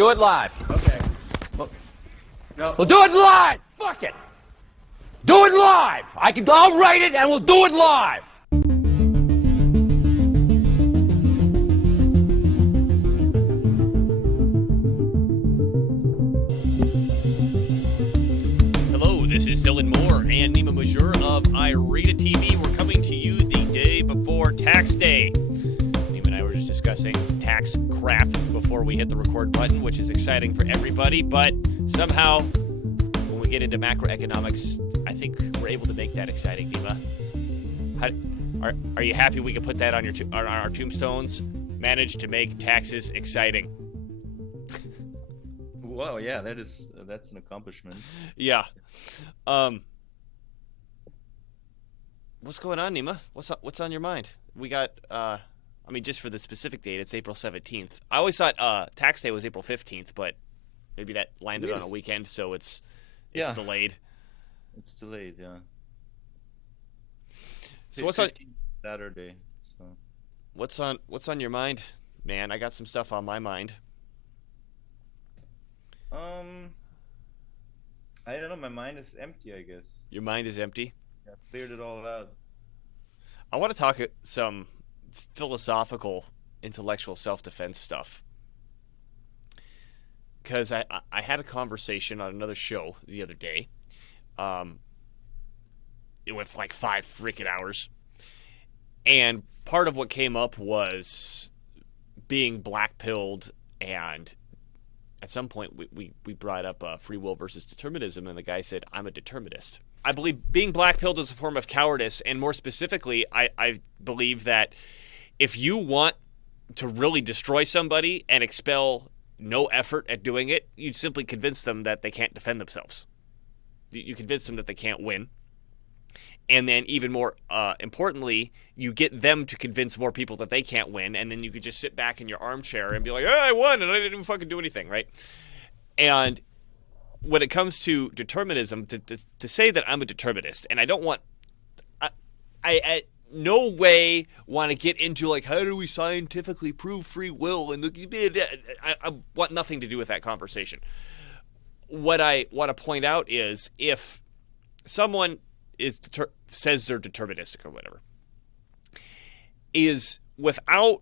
Do it live. Okay. No. We'll do it live. Fuck it. Do it live. I'll write it and we'll do it live. Hello, this is Dylan Moore and Nima Majur of iRead TV. We're coming to you the day before tax day. Nima and I were just discussing tax crap before we hit the record button, which is exciting for everybody, but somehow when we get into macroeconomics, I think we're able to make that exciting, Nima. Are you happy we can put that on our tombstones? Managed to make taxes exciting. Well, yeah, that's an accomplishment. Yeah. What's going on, Nima? What's on your mind? We got just for the specific date, it's April 17th. I always thought tax day was April 15th, but maybe that landed on a weekend, so it's delayed. It's delayed, yeah. So what's on Saturday? So what's on your mind, man? I got some stuff on my mind. I don't know. My mind is empty, I guess. Your mind is empty? I cleared it all out. I want to talk some philosophical, intellectual self-defense stuff. Because I had a conversation on another show the other day. It went for like 5 freaking hours. And part of what came up was being blackpilled, and at some point we brought up free will versus determinism, and the guy said, I'm a determinist. I believe being blackpilled is a form of cowardice, and more specifically, I believe that if you want to really destroy somebody and expel no effort at doing it, you simply convince them that they can't defend themselves. You convince them that they can't win. And then even more importantly, you get them to convince more people that they can't win, and then you could just sit back in your armchair and be like, I won, and I didn't even fucking do anything, right? And when it comes to determinism, to say that I'm a determinist, and I don't want... I no way want to get into, like, how do we scientifically prove free will? And I want nothing to do with that conversation. What I want to point out is if someone says they're deterministic or whatever, is without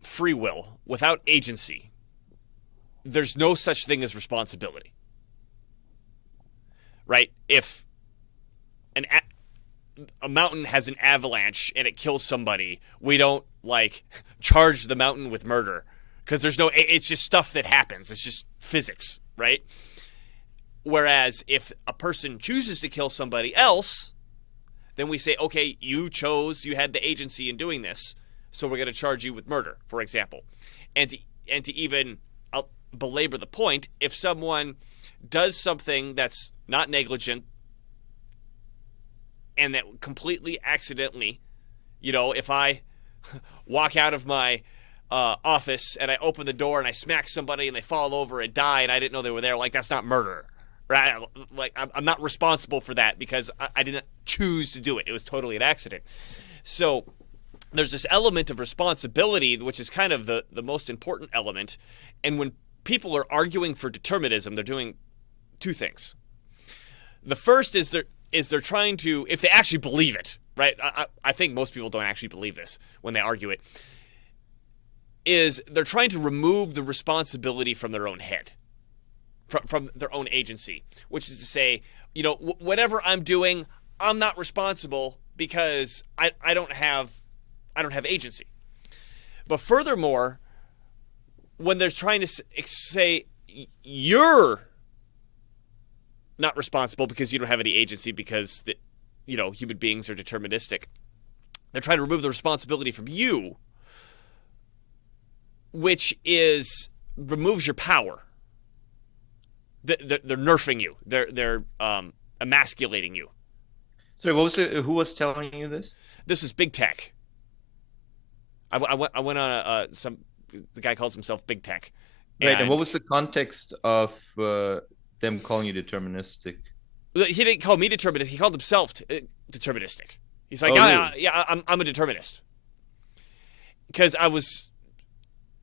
free will, without agency, there's no such thing as responsibility. Right? If a mountain has an avalanche and it kills somebody, we don't charge the mountain with murder because it's just stuff that happens. It's just physics, right? Whereas if a person chooses to kill somebody else, then we say, okay, you had the agency in doing this, so we're going to charge you with murder, for example. And to even belabor the point, if someone does something that's not negligent and that completely accidentally, if I walk out of my office and I open the door and I smack somebody and they fall over and die and I didn't know they were there, that's not murder. Right? I'm not responsible for that because I didn't choose to do it. It was totally an accident. So there's this element of responsibility, which is kind of the most important element. And when people are arguing for determinism, they're doing two things. The first is they're trying to, if they actually believe it, right? I think most people don't actually believe this when they argue it, is they're trying to remove the responsibility from their own head. From their own agency, which is to say, whatever I'm doing, I'm not responsible because I don't have agency. But furthermore, when they're trying to say you're not responsible because you don't have any agency because human beings are deterministic, they're trying to remove the responsibility from you, which removes your power. They're nerfing you. They're emasculating you. Sorry, who was telling you this? This was big tech. I went on the guy calls himself big tech. Right, and what was the context of them calling you deterministic? He didn't call me determinist. He called himself deterministic. He's like, really? I'm a determinist. Because I was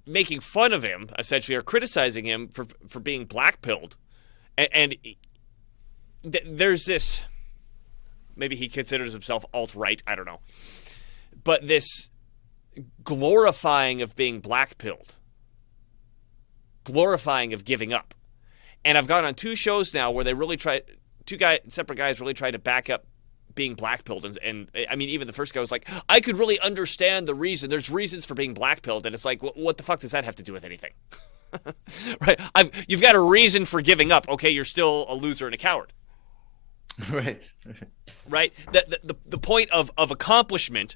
making fun of him, essentially, or criticizing him for being blackpilled. And there's this, maybe he considers himself alt-right, I don't know. But this glorifying of being blackpilled, glorifying of giving up. And I've gone on 2 shows now where they really try, separate guys really try to back up being blackpilled. And I mean, even the first guy was like, I could really understand the reason. There's reasons for being blackpilled. And it's like, what the fuck does that have to do with anything? Right? You've got a reason for giving up. Okay, you're still a loser and a coward. Right. Right? The point of accomplishment,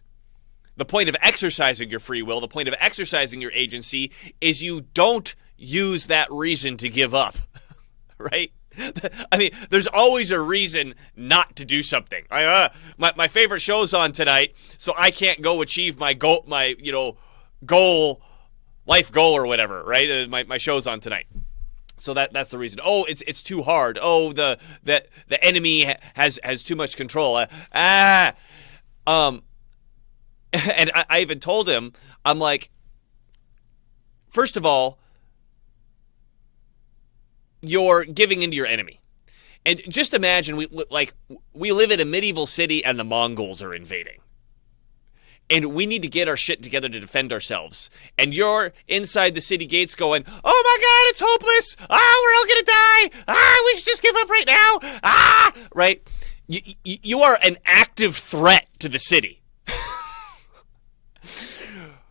the point of exercising your free will, the point of exercising your agency is you don't use that reason to give up. Right? I mean, there's always a reason not to do something. My favorite show's on tonight, so I can't go achieve my goal, life goal or whatever, right? My show's on tonight. So that's the reason. Oh, it's too hard. Oh, the enemy has too much control. And I even told him, I'm like, first of all, you're giving into your enemy. And just imagine we live in a medieval city and the Mongols are invading. And we need to get our shit together to defend ourselves. And you're inside the city gates going, oh my God, it's hopeless. We're all going to die. We should just give up right now. Right? You are an active threat to the city.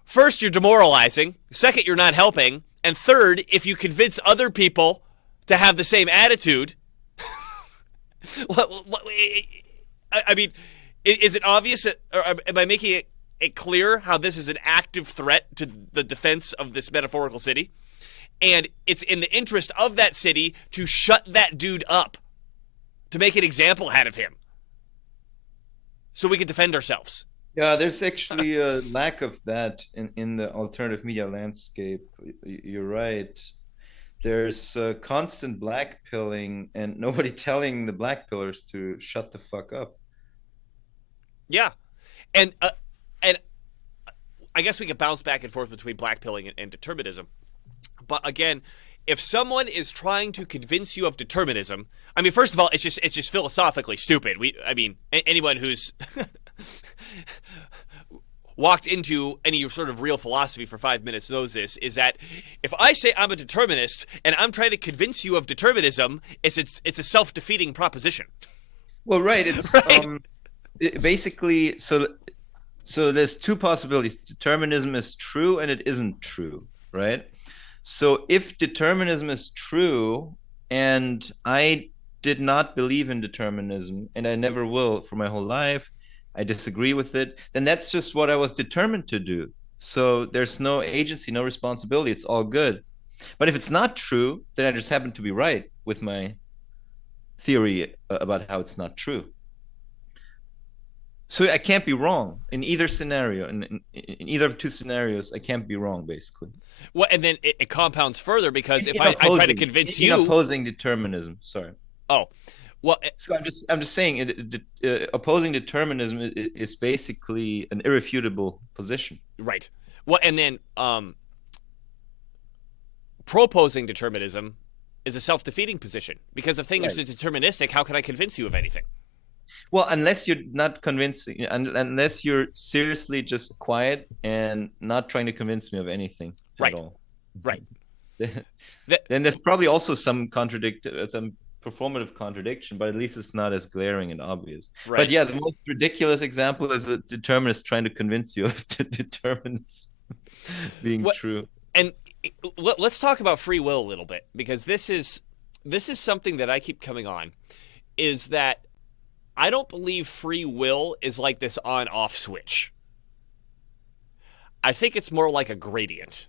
First, you're demoralizing. Second, you're not helping. And third, if you convince other people to have the same attitude, I mean, is it obvious that, or am I making it clear how this is an active threat to the defense of this metaphorical city? And it's in the interest of that city to shut that dude up, to make an example out of him, so we can defend ourselves. Yeah, there's actually a lack of that in the alternative media landscape. You're right. There's constant blackpilling and nobody telling the blackpillers to shut the fuck up. Yeah, and I guess we could bounce back and forth between blackpilling and determinism. But again, if someone is trying to convince you of determinism, I mean, first of all, it's just philosophically stupid. Anyone who's walked into any sort of real philosophy for 5 minutes knows this, is that if I say I'm a determinist and I'm trying to convince you of determinism, it's a self-defeating proposition. Well, right. It's right? Basically, so there's 2 possibilities. Determinism is true and it isn't true, right? So if determinism is true and I did not believe in determinism and I never will for my whole life, I disagree with it, then that's just what I was determined to do. So there's no agency, no responsibility. It's all good. But if it's not true, then I just happen to be right with my theory about how it's not true. So I can't be wrong in either scenario. In either of 2 scenarios, I can't be wrong, basically. Well, and then it compounds further because if I try to convince you... In opposing determinism, sorry. Oh, well... So I'm just saying opposing determinism is basically an irrefutable position. Right. Well, and then proposing determinism is a self-defeating position because if things are deterministic, how can I convince you of anything? Well, unless you're not convincing, unless you're seriously just quiet and not trying to convince me of anything at all. Right. Then there's probably also some performative contradiction, but at least it's not as glaring and obvious. Right. But yeah, the most ridiculous example is a determinist trying to convince you of the determinists being true. And let's talk about free will a little bit, because this is something that I keep coming on, is that I don't believe free will is like this on-off switch. I think it's more like a gradient,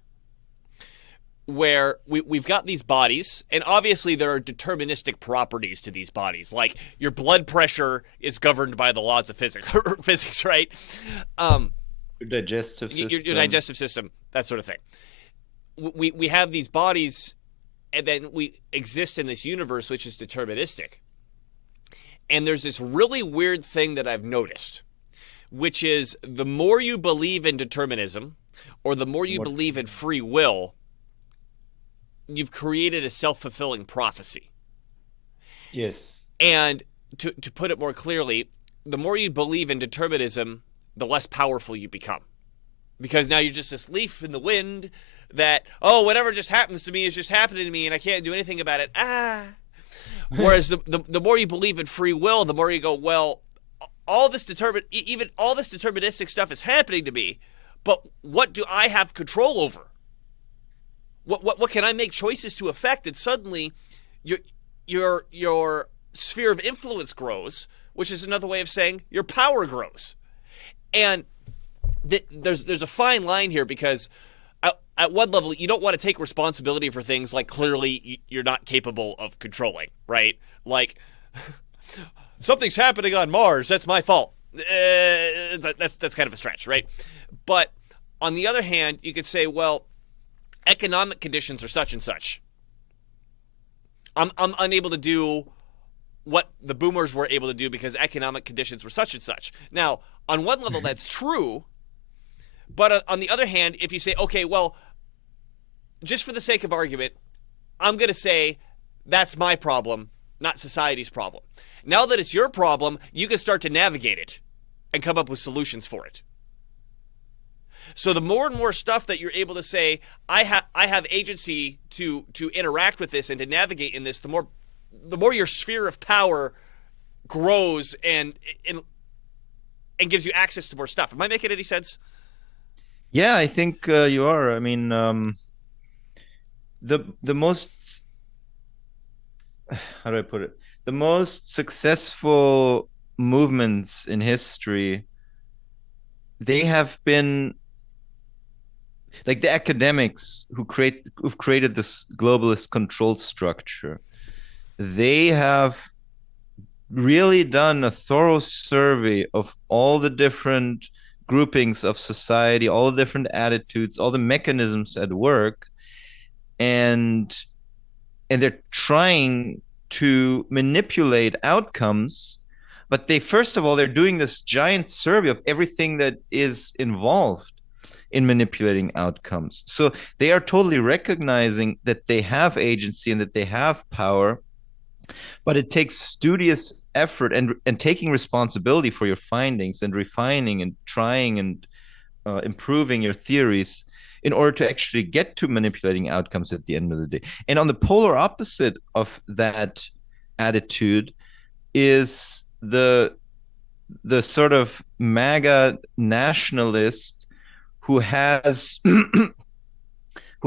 where we've got these bodies, and obviously there are deterministic properties to these bodies. Like your blood pressure is governed by the laws of physics, right? Your digestive system. Your digestive system, that sort of thing. We have these bodies, and then we exist in this universe which is deterministic. And there's this really weird thing that I've noticed, which is the more you believe in determinism, or the more you What? believe in free will, you've created a self-fulfilling prophecy. Yes. And to put it more clearly, the more you believe in determinism, the less powerful you become. Because now you're just this leaf in the wind that, oh, whatever just happens to me is just happening to me and I can't do anything about it. Whereas the more you believe in free will, the more you go, well, even all this deterministic stuff is happening to me, but what do I have control over? What can I make choices to affect? And suddenly your sphere of influence grows, which is another way of saying your power grows. And there's a fine line here, because at one level you don't want to take responsibility for things like clearly you're not capable of controlling, right? Like something's happening on Mars, that's my fault. That's kind of a stretch, right? But on the other hand, you could say, well, economic conditions are such and such. I'm unable to do what the boomers were able to do because economic conditions were such and such. Now, on one level, that's true. But on the other hand, if you say, okay, well, just for the sake of argument, I'm going to say that's my problem, not society's problem. Now that it's your problem, you can start to navigate it and come up with solutions for it. So the more and more stuff that you're able to say, I have agency to interact with this and to navigate in this, the more your sphere of power grows and gives you access to more stuff. Am I making any sense? Yeah, I think you are. I mean, the most, how do I put it? The most successful movements in history, they have been like the academics who've created this globalist control structure. They have really done a thorough survey of all the different groupings of society, all the different attitudes, all the mechanisms at work, and they're trying to manipulate outcomes. But first of all, they're doing this giant survey of everything that is involved in manipulating outcomes. So they are totally recognizing that they have agency and that they have power, but it takes studious effort and taking responsibility for your findings and refining and trying and improving your theories in order to actually get to manipulating outcomes at the end of the day. And on the polar opposite of that attitude is the sort of MAGA nationalist who has who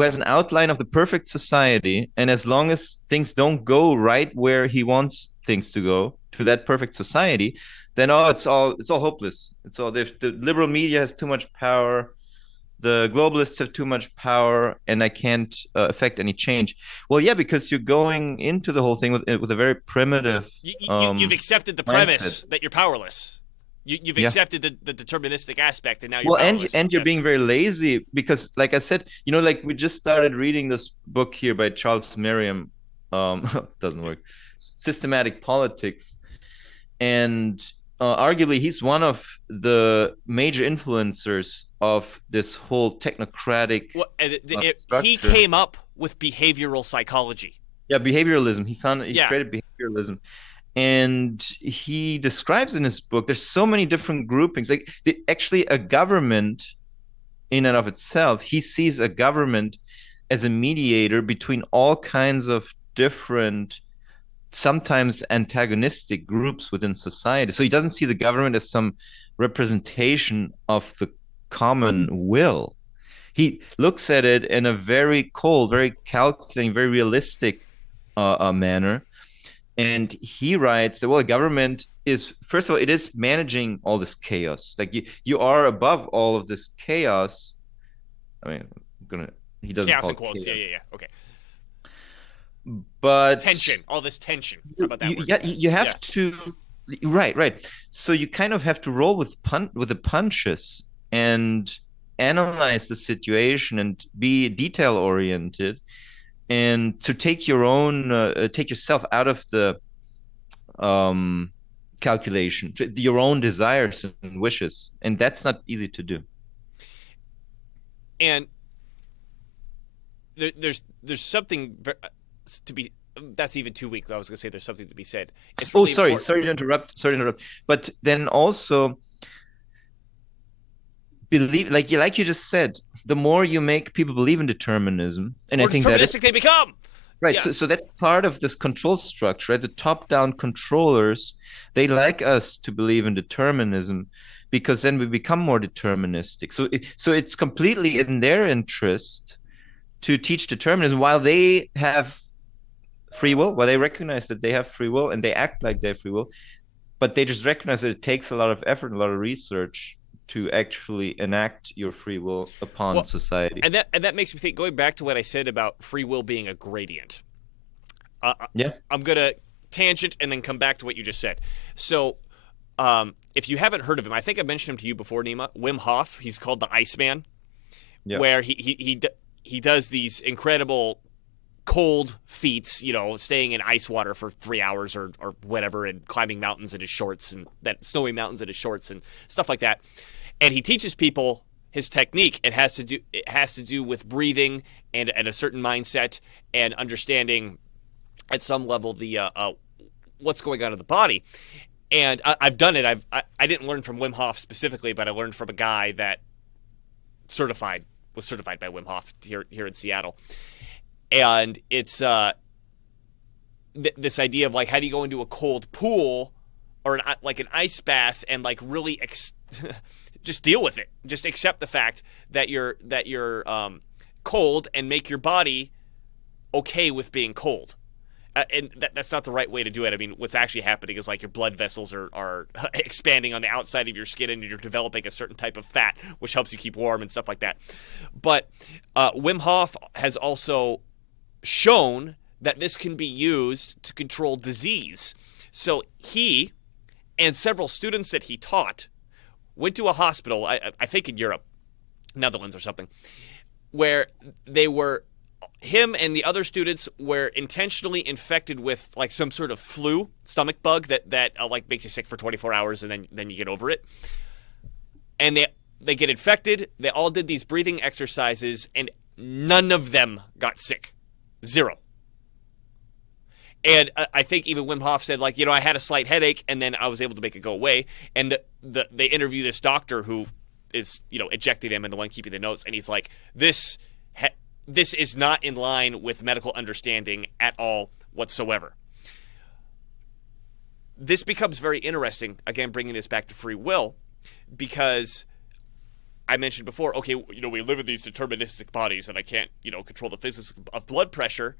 has an outline of the perfect society, and as long as things don't go right where he wants things to go to that perfect society, then it's all hopeless. It's all the liberal media has too much power, the globalists have too much power, and I can't affect any change. Well, yeah, because you're going into the whole thing with a very primitive. You've accepted the premise mindset that you're powerless. You've Yeah. accepted the deterministic aspect, and now you're Well, powerless. and you're Yes. being very lazy because, like I said, like we just started reading this book here by Charles Merriam. Doesn't work. Systematic Politics, and arguably he's one of the major influencers of this whole technocratic Well, he structure. came up with behavioral psychology. Yeah, behavioralism. He Yeah. created behavioralism. And he describes in his book, there's so many different groupings. Like actually a government in and of itself, he sees a government as a mediator between all kinds of different, sometimes antagonistic groups within society. So he doesn't see the government as some representation of the common will. He looks at it in a very cold, very calculating, very realistic manner. And he writes that, well, government is, first of all, it is managing all this chaos. Like you are above all of this chaos. I mean, he doesn't Chaos call and it quotes. chaos. Yeah. Okay. But Tension. All this tension. How about that word? Yeah, you have to, right. So you kind of have to roll with the punches and analyze the situation and be detail oriented, and to take yourself out of the calculation, your own desires and wishes, and that's not easy to do. And there's something to be. That's even too weak. I was going to say there's something to be said. It's really important. Sorry to interrupt. But then also believe, like you just said, the more you make people believe in determinism, and I think that is, they become. right. Yeah. So that's part of this control structure, right? The top-down controllers, they like us to believe in determinism because then we become more deterministic. So it's completely in their interest to teach determinism while they have free will, while they recognize that they have free will and they act like they have free will, but they just recognize that it takes a lot of effort and a lot of research to actually enact your free will upon society. And that makes me think, going back to what I said about free will being a gradient. Yeah. I'm going to tangent and then come back to what you just said. So if you haven't heard of him, I think I mentioned him to you before, Nima. Wim Hof, he's called the Iceman, where he does these incredible cold feats, you know, staying in ice water for 3 hours or whatever, and climbing mountains in his shorts, and that snowy mountains in his shorts and stuff like that. And he teaches people his technique. It has to do with breathing and a certain mindset and understanding at some level the what's going on in the body. And I've done it. I didn't learn from Wim Hof specifically, but I learned from a guy that was certified by Wim Hof here in Seattle. And it's this idea of like, how do you go into a cold pool or like an ice bath and like really just deal with it, just accept the fact that you're cold and make your body okay with being cold. And that's not the right way to do it. I mean, what's actually happening is like your blood vessels are expanding on the outside of your skin, and you're developing a certain type of fat, which helps you keep warm and stuff like that. But Wim Hof has also shown that this can be used to control disease. So he and several students that he taught went to a hospital, I think in Europe, Netherlands or something, where him and the other students were intentionally infected with like some sort of flu, stomach bug that like makes you sick for 24 hours and then you get over it. And they get infected. They all did these breathing exercises and none of them got sick. Zero. And I think even Wim Hof said, like, you know, I had a slight headache and then I was able to make it go away. And they interview this doctor who is, you know, ejecting him and the one keeping the notes. And he's like, this is not in line with medical understanding at all whatsoever. This becomes very interesting, again, bringing this back to free will, because I mentioned before, okay, you know, we live in these deterministic bodies and I can't, you know, control the physics of blood pressure.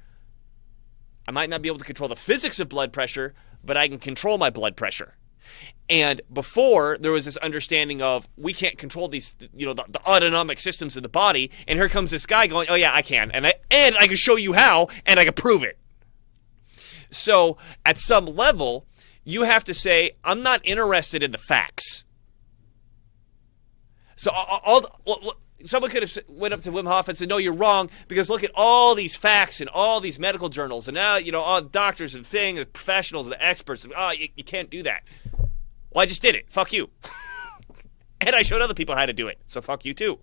I might not be able to control the physics of blood pressure, but I can control my blood pressure. And before, there was this understanding of we can't control these, you know, the autonomic systems of the body. And here comes this guy going, oh yeah, I can, and I can show you how, and I can prove it. So at some level, you have to say, I'm not interested in the facts. So someone could have went up to Wim Hof and said, no, you're wrong, because look at all these facts and all these medical journals, and now, you know, all the doctors and the professionals and the experts, and, you can't do that. Well, I just did it. Fuck you. And I showed other people how to do it. So fuck you too.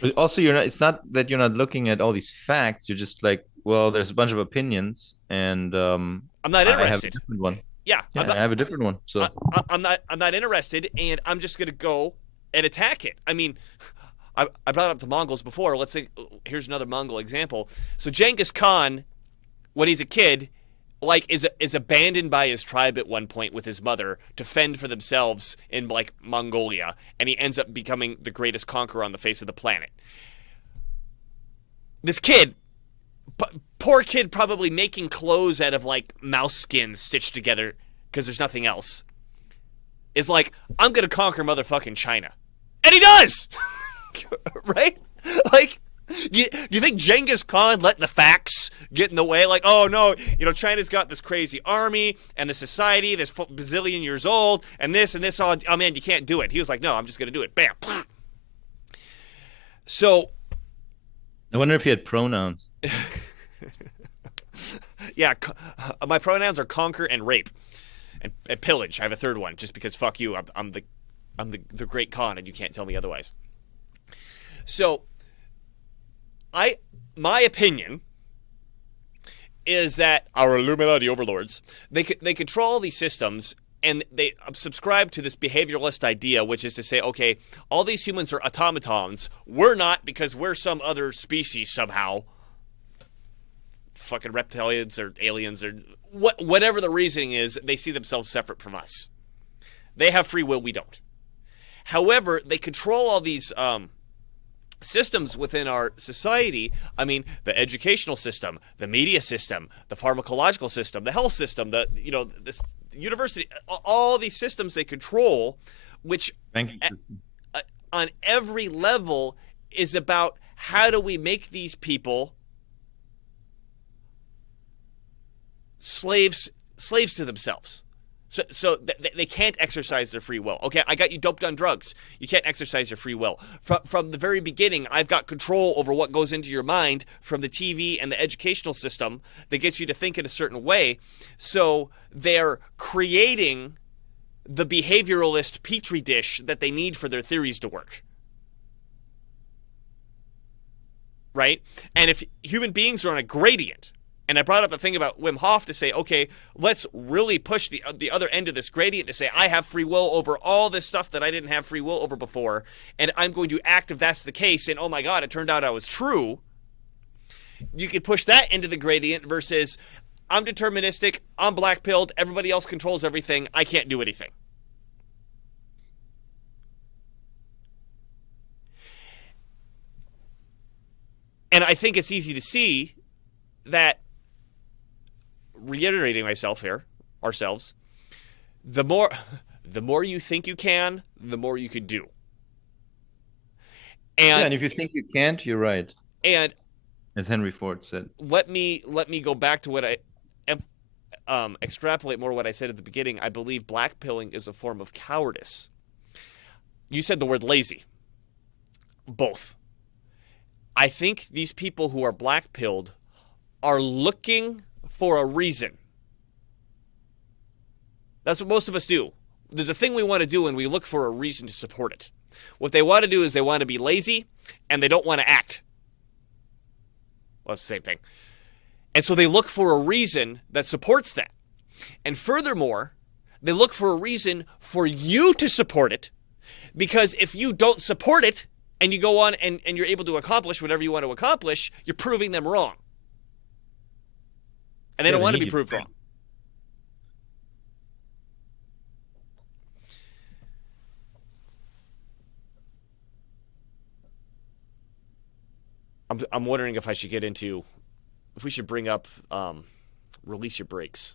But also, it's not that you're not looking at all these facts. You're just like, well, there's a bunch of opinions, and I'm not interested. I have a different one. Yeah, I have a different one. So I'm not interested, and I'm just gonna go and attack it. I mean, I brought up the Mongols before. Let's say here's another Mongol example. So Genghis Khan, when he's a kid, like is abandoned by his tribe at one point with his mother to fend for themselves in like Mongolia, and he ends up becoming the greatest conqueror on the face of the planet. This kid, poor kid, probably making clothes out of like mouse skin stitched together because there's nothing else, is like, I'm gonna conquer motherfucking China, and he does. Right? Like, you think Genghis Khan let the facts get in the way? Like, oh no, you know, China's got this crazy army and the society that's bazillion years old and this, oh man, you can't do it. He was like, no, I'm just going to do it. Bam. So. I wonder if he had pronouns. Yeah, my pronouns are conquer and rape and pillage. I have a third one just because fuck you. I'm the great Khan and you can't tell me otherwise. So my opinion is that our Illuminati overlords, they control these systems, and they subscribe to this behavioralist idea, which is to say, okay, all these humans are automatons. We're not, because we're some other species somehow. Fucking reptilians or aliens or whatever the reasoning is, they see themselves separate from us. They have free will, we don't. However, they control all these systems within our society. I mean, the educational system, the media system, the pharmacological system, the health system, this university, all these systems they control, which Banking system. On every level is about how do we make these people slaves to themselves. So they can't exercise their free will. Okay, I got you doped on drugs. You can't exercise your free will. From the very beginning, I've got control over what goes into your mind from the TV and the educational system that gets you to think in a certain way. So they're creating the behavioralist petri dish that they need for their theories to work. Right? And if human beings are on a gradient, and I brought up a thing about Wim Hof to say, okay, let's really push the other end of this gradient to say, I have free will over all this stuff that I didn't have free will over before, and I'm going to act if that's the case, and oh my God, it turned out I was true. You could push that into the gradient versus, I'm deterministic, I'm blackpilled, everybody else controls everything, I can't do anything. And I think it's easy to see that, reiterating myself here, ourselves, the more you think you can, the more you could do. And if you think you can't, you're right. And as Henry Ford said, let me go back to what I extrapolate more what I said at the beginning. I believe blackpilling is a form of cowardice. You said the word lazy. Both. I think these people who are blackpilled are looking for a reason. That's what most of us do. There's a thing we want to do and we look for a reason to support it. What they want to do is they want to be lazy and they don't want to act. Well, it's the same thing. And so they look for a reason that supports that. And furthermore, they look for a reason for you to support it, because if you don't support it and you go on and you're able to accomplish whatever you want to accomplish, you're proving them wrong. And they don't want to be proved wrong. I'm wondering if I should if we should bring up Release Your Brakes.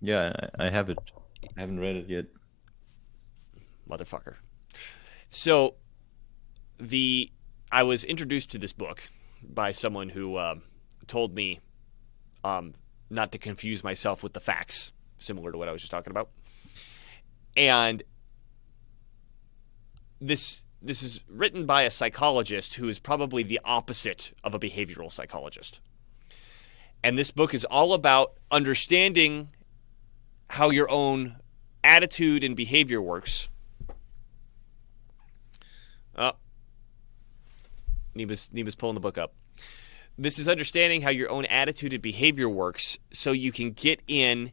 Yeah, I have it. I haven't read it yet. Motherfucker. So I was introduced to this book by someone who told me not to confuse myself with the facts, similar to what I was just talking about. And this is written by a psychologist who is probably the opposite of a behavioral psychologist. And this book is all about understanding how your own attitude and behavior works. Neba's pulling the book up. This is understanding how your own attitude and behavior works so you can get in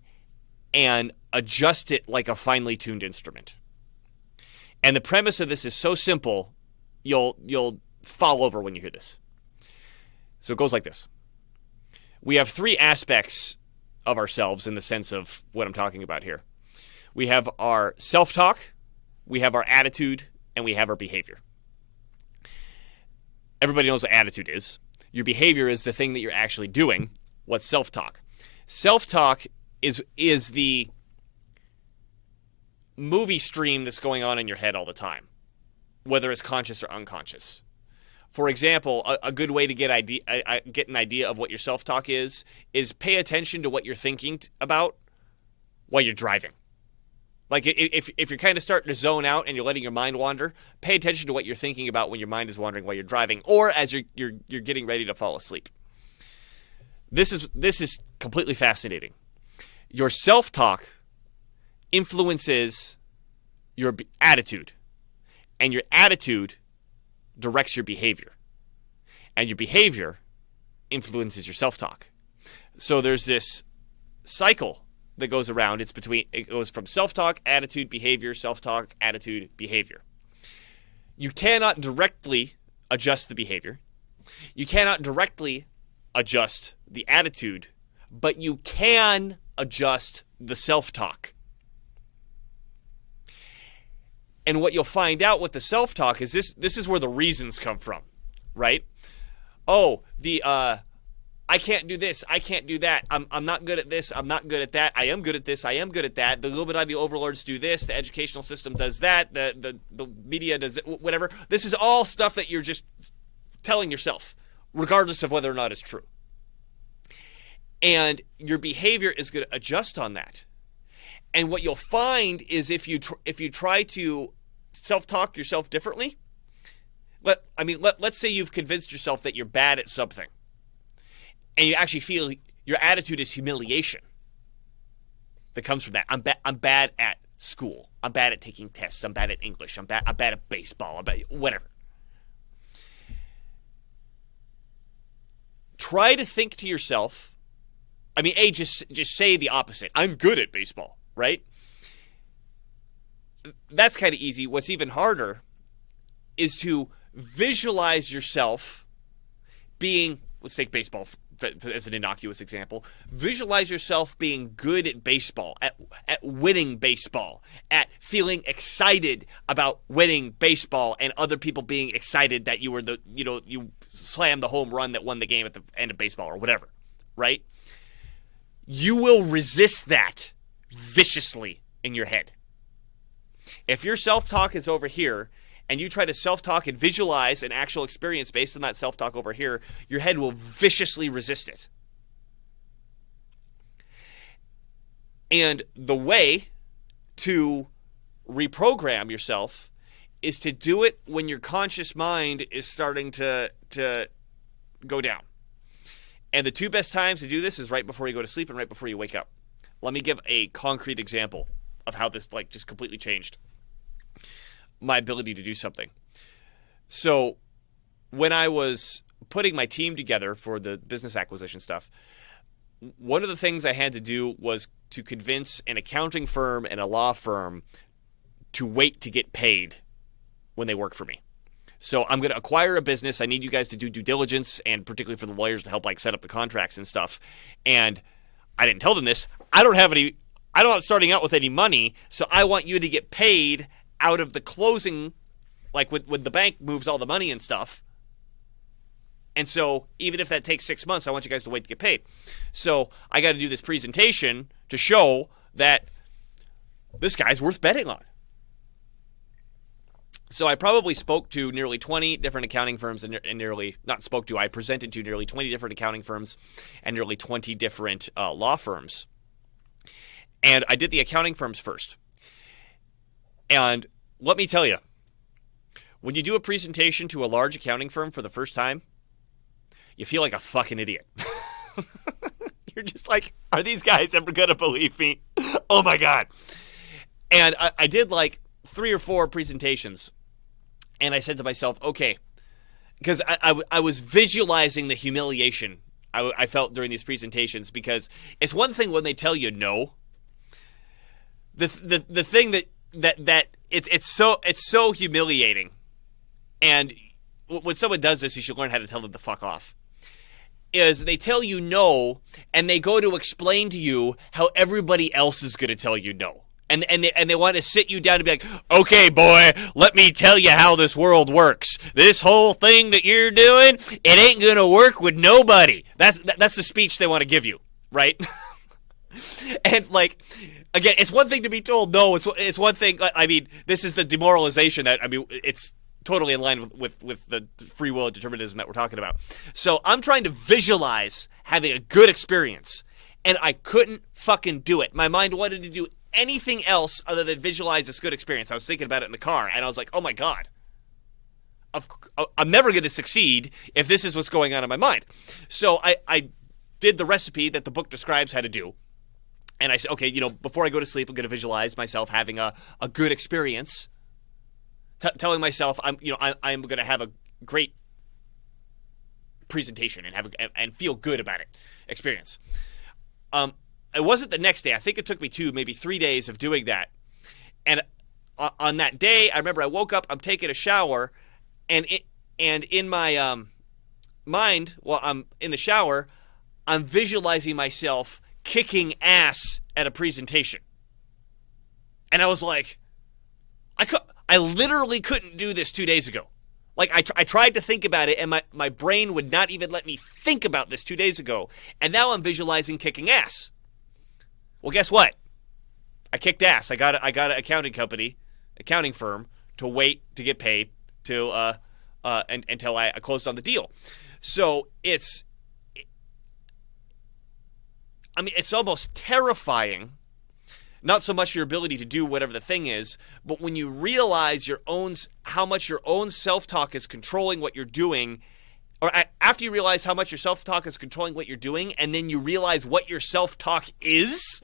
and adjust it like a finely tuned instrument. And the premise of this is so simple, you'll fall over when you hear this. So it goes like this. We have three aspects of ourselves in the sense of what I'm talking about here. We have our self-talk, we have our attitude, and we have our behavior. Everybody knows what attitude is. Your behavior is the thing that you're actually doing. What's self-talk? Self-talk is the movie stream that's going on in your head all the time, whether it's conscious or unconscious. For example, a good way to get an idea of what your self-talk is pay attention to what you're thinking about while you're driving. Like if you're kind of starting to zone out and you're letting your mind wander, pay attention to what you're thinking about when your mind is wandering while you're driving, or as you're getting ready to fall asleep. This is completely fascinating. Your self-talk influences your attitude, and your attitude directs your behavior, and your behavior influences your self-talk. So there's this cycle that goes around. It goes from self-talk, attitude, behavior, self-talk, attitude, behavior. You cannot directly adjust the behavior. You cannot directly adjust the attitude, but you can adjust the self-talk. And what you'll find out with the self-talk is this is where the reasons come from, right? Oh, I can't do this, I can't do that, I'm not good at this, I'm not good at that, I am good at this, I am good at that, the Illuminati overlords do this, the educational system does that, the media does it, whatever. This is all stuff that you're just telling yourself, regardless of whether or not it's true. And your behavior is going to adjust on that. And what you'll find is if you try to self-talk yourself differently, let's say you've convinced yourself that you're bad at something, and you actually feel your attitude is humiliation that comes from that. I'm bad at school. I'm bad at taking tests. I'm bad at English. I'm bad at baseball. I'm bad, whatever. Try to think to yourself. Just say the opposite. I'm good at baseball, right? That's kind of easy. What's even harder is to visualize yourself being, let's take baseball as an innocuous example. Visualize yourself being good at baseball, at winning baseball, at feeling excited about winning baseball, and other people being excited that you were you slammed the home run that won the game at the end of baseball or whatever, right? You will resist that viciously in your head. If your self-talk is over here, and you try to self-talk and visualize an actual experience based on that self-talk over here, your head will viciously resist it. And the way to reprogram yourself is to do it when your conscious mind is starting to go down. And the two best times to do this is right before you go to sleep and right before you wake up. Let me give a concrete example of how this just completely changed my ability to do something. So when I was putting my team together for the business acquisition stuff, one of the things I had to do was to convince an accounting firm and a law firm to wait to get paid when they work for me. So I'm going to acquire a business. I need you guys to do due diligence, and particularly for the lawyers to help set up the contracts and stuff. And I didn't tell them this. I'm not starting out with any money, so I want you to get paid out of the closing, when the bank moves all the money and stuff. And so even if that takes 6 months, I want you guys to wait to get paid. So I got to do this presentation to show that this guy's worth betting on. So I probably spoke to nearly 20 different accounting firms I presented to nearly 20 different accounting firms and nearly 20 different law firms. And I did the accounting firms first. And let me tell you, when you do a presentation to a large accounting firm for the first time, you feel like a fucking idiot. You're just like, are these guys ever going to believe me? Oh my God. And I did 3 or 4 presentations. And I said to myself, okay, because I was visualizing the humiliation I felt during these presentations, because it's one thing when they tell you no. The thing that it's so humiliating, and when someone does this, you should learn how to tell them to fuck off. Is they tell you no, and they go to explain to you how everybody else is going to tell you no. And they want to sit you down and be like, okay, boy, let me tell you how this world works. This whole thing that you're doing, it ain't going to work with nobody. That's the speech they want to give you, right? And again, it's one thing to be told no. It's one thing. This is the demoralization that it's totally in line with the free will and determinism that we're talking about. So I'm trying to visualize having a good experience, and I couldn't fucking do it. My mind wanted to do anything else other than visualize this good experience. I was thinking about it in the car, and I was like, oh my God, I'm never going to succeed if this is what's going on in my mind. So I did the recipe that the book describes how to do. And I said, okay, before I go to sleep, I'm going to visualize myself having a good experience. Telling myself I'm going to have great presentation and and feel good about it experience. It wasn't the next day. I think it took me maybe 3 days of doing that. And on that day, I remember I woke up, I'm taking a shower, and in my mind, while I'm in the shower, I'm visualizing myself kicking ass at a presentation. And I was like, I literally couldn't do this 2 days ago. Like, I tried to think about it, and my brain would not even let me think about this 2 days ago. And now I'm visualizing kicking ass. Well, guess what? I kicked ass. I got an accounting firm, to wait to get paid until I closed on the deal. So it's almost terrifying. Not so much your ability to do whatever the thing is, but when you realize how much your own self-talk is controlling what you're doing, or after you realize how much your self-talk is controlling what you're doing, and then you realize what your self-talk is,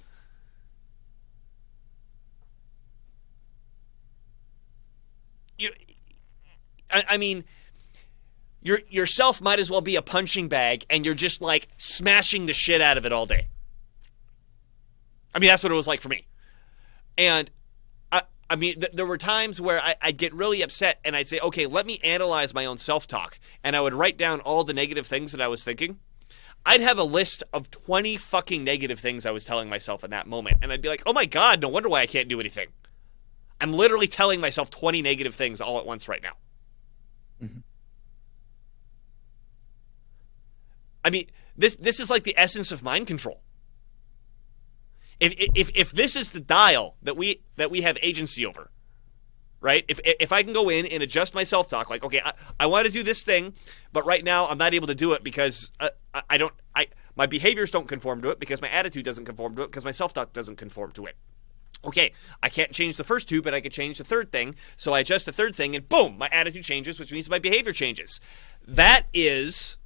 yourself might as well be a punching bag, and you're just like smashing the shit out of it all day. I mean, that's what it was like for me. And there were times where I'd get really upset, and I'd say, okay, let me analyze my own self-talk. And I would write down all the negative things that I was thinking. I'd have a list of 20 fucking negative things I was telling myself in that moment. And I'd be like, oh my God, no wonder why I can't do anything. I'm literally telling myself 20 negative things all at once right now. Mm-hmm. I mean, this is like the essence of mind control. If this is the dial that we have agency over, right? If I can go in and adjust my self-talk, like, okay, I want to do this thing, but right now I'm not able to do it because my behaviors don't conform to it, because my attitude doesn't conform to it, because my self-talk doesn't conform to it. Okay, I can't change the first two, but I can change the third thing. So I adjust the third thing, and boom, my attitude changes, which means my behavior changes. That is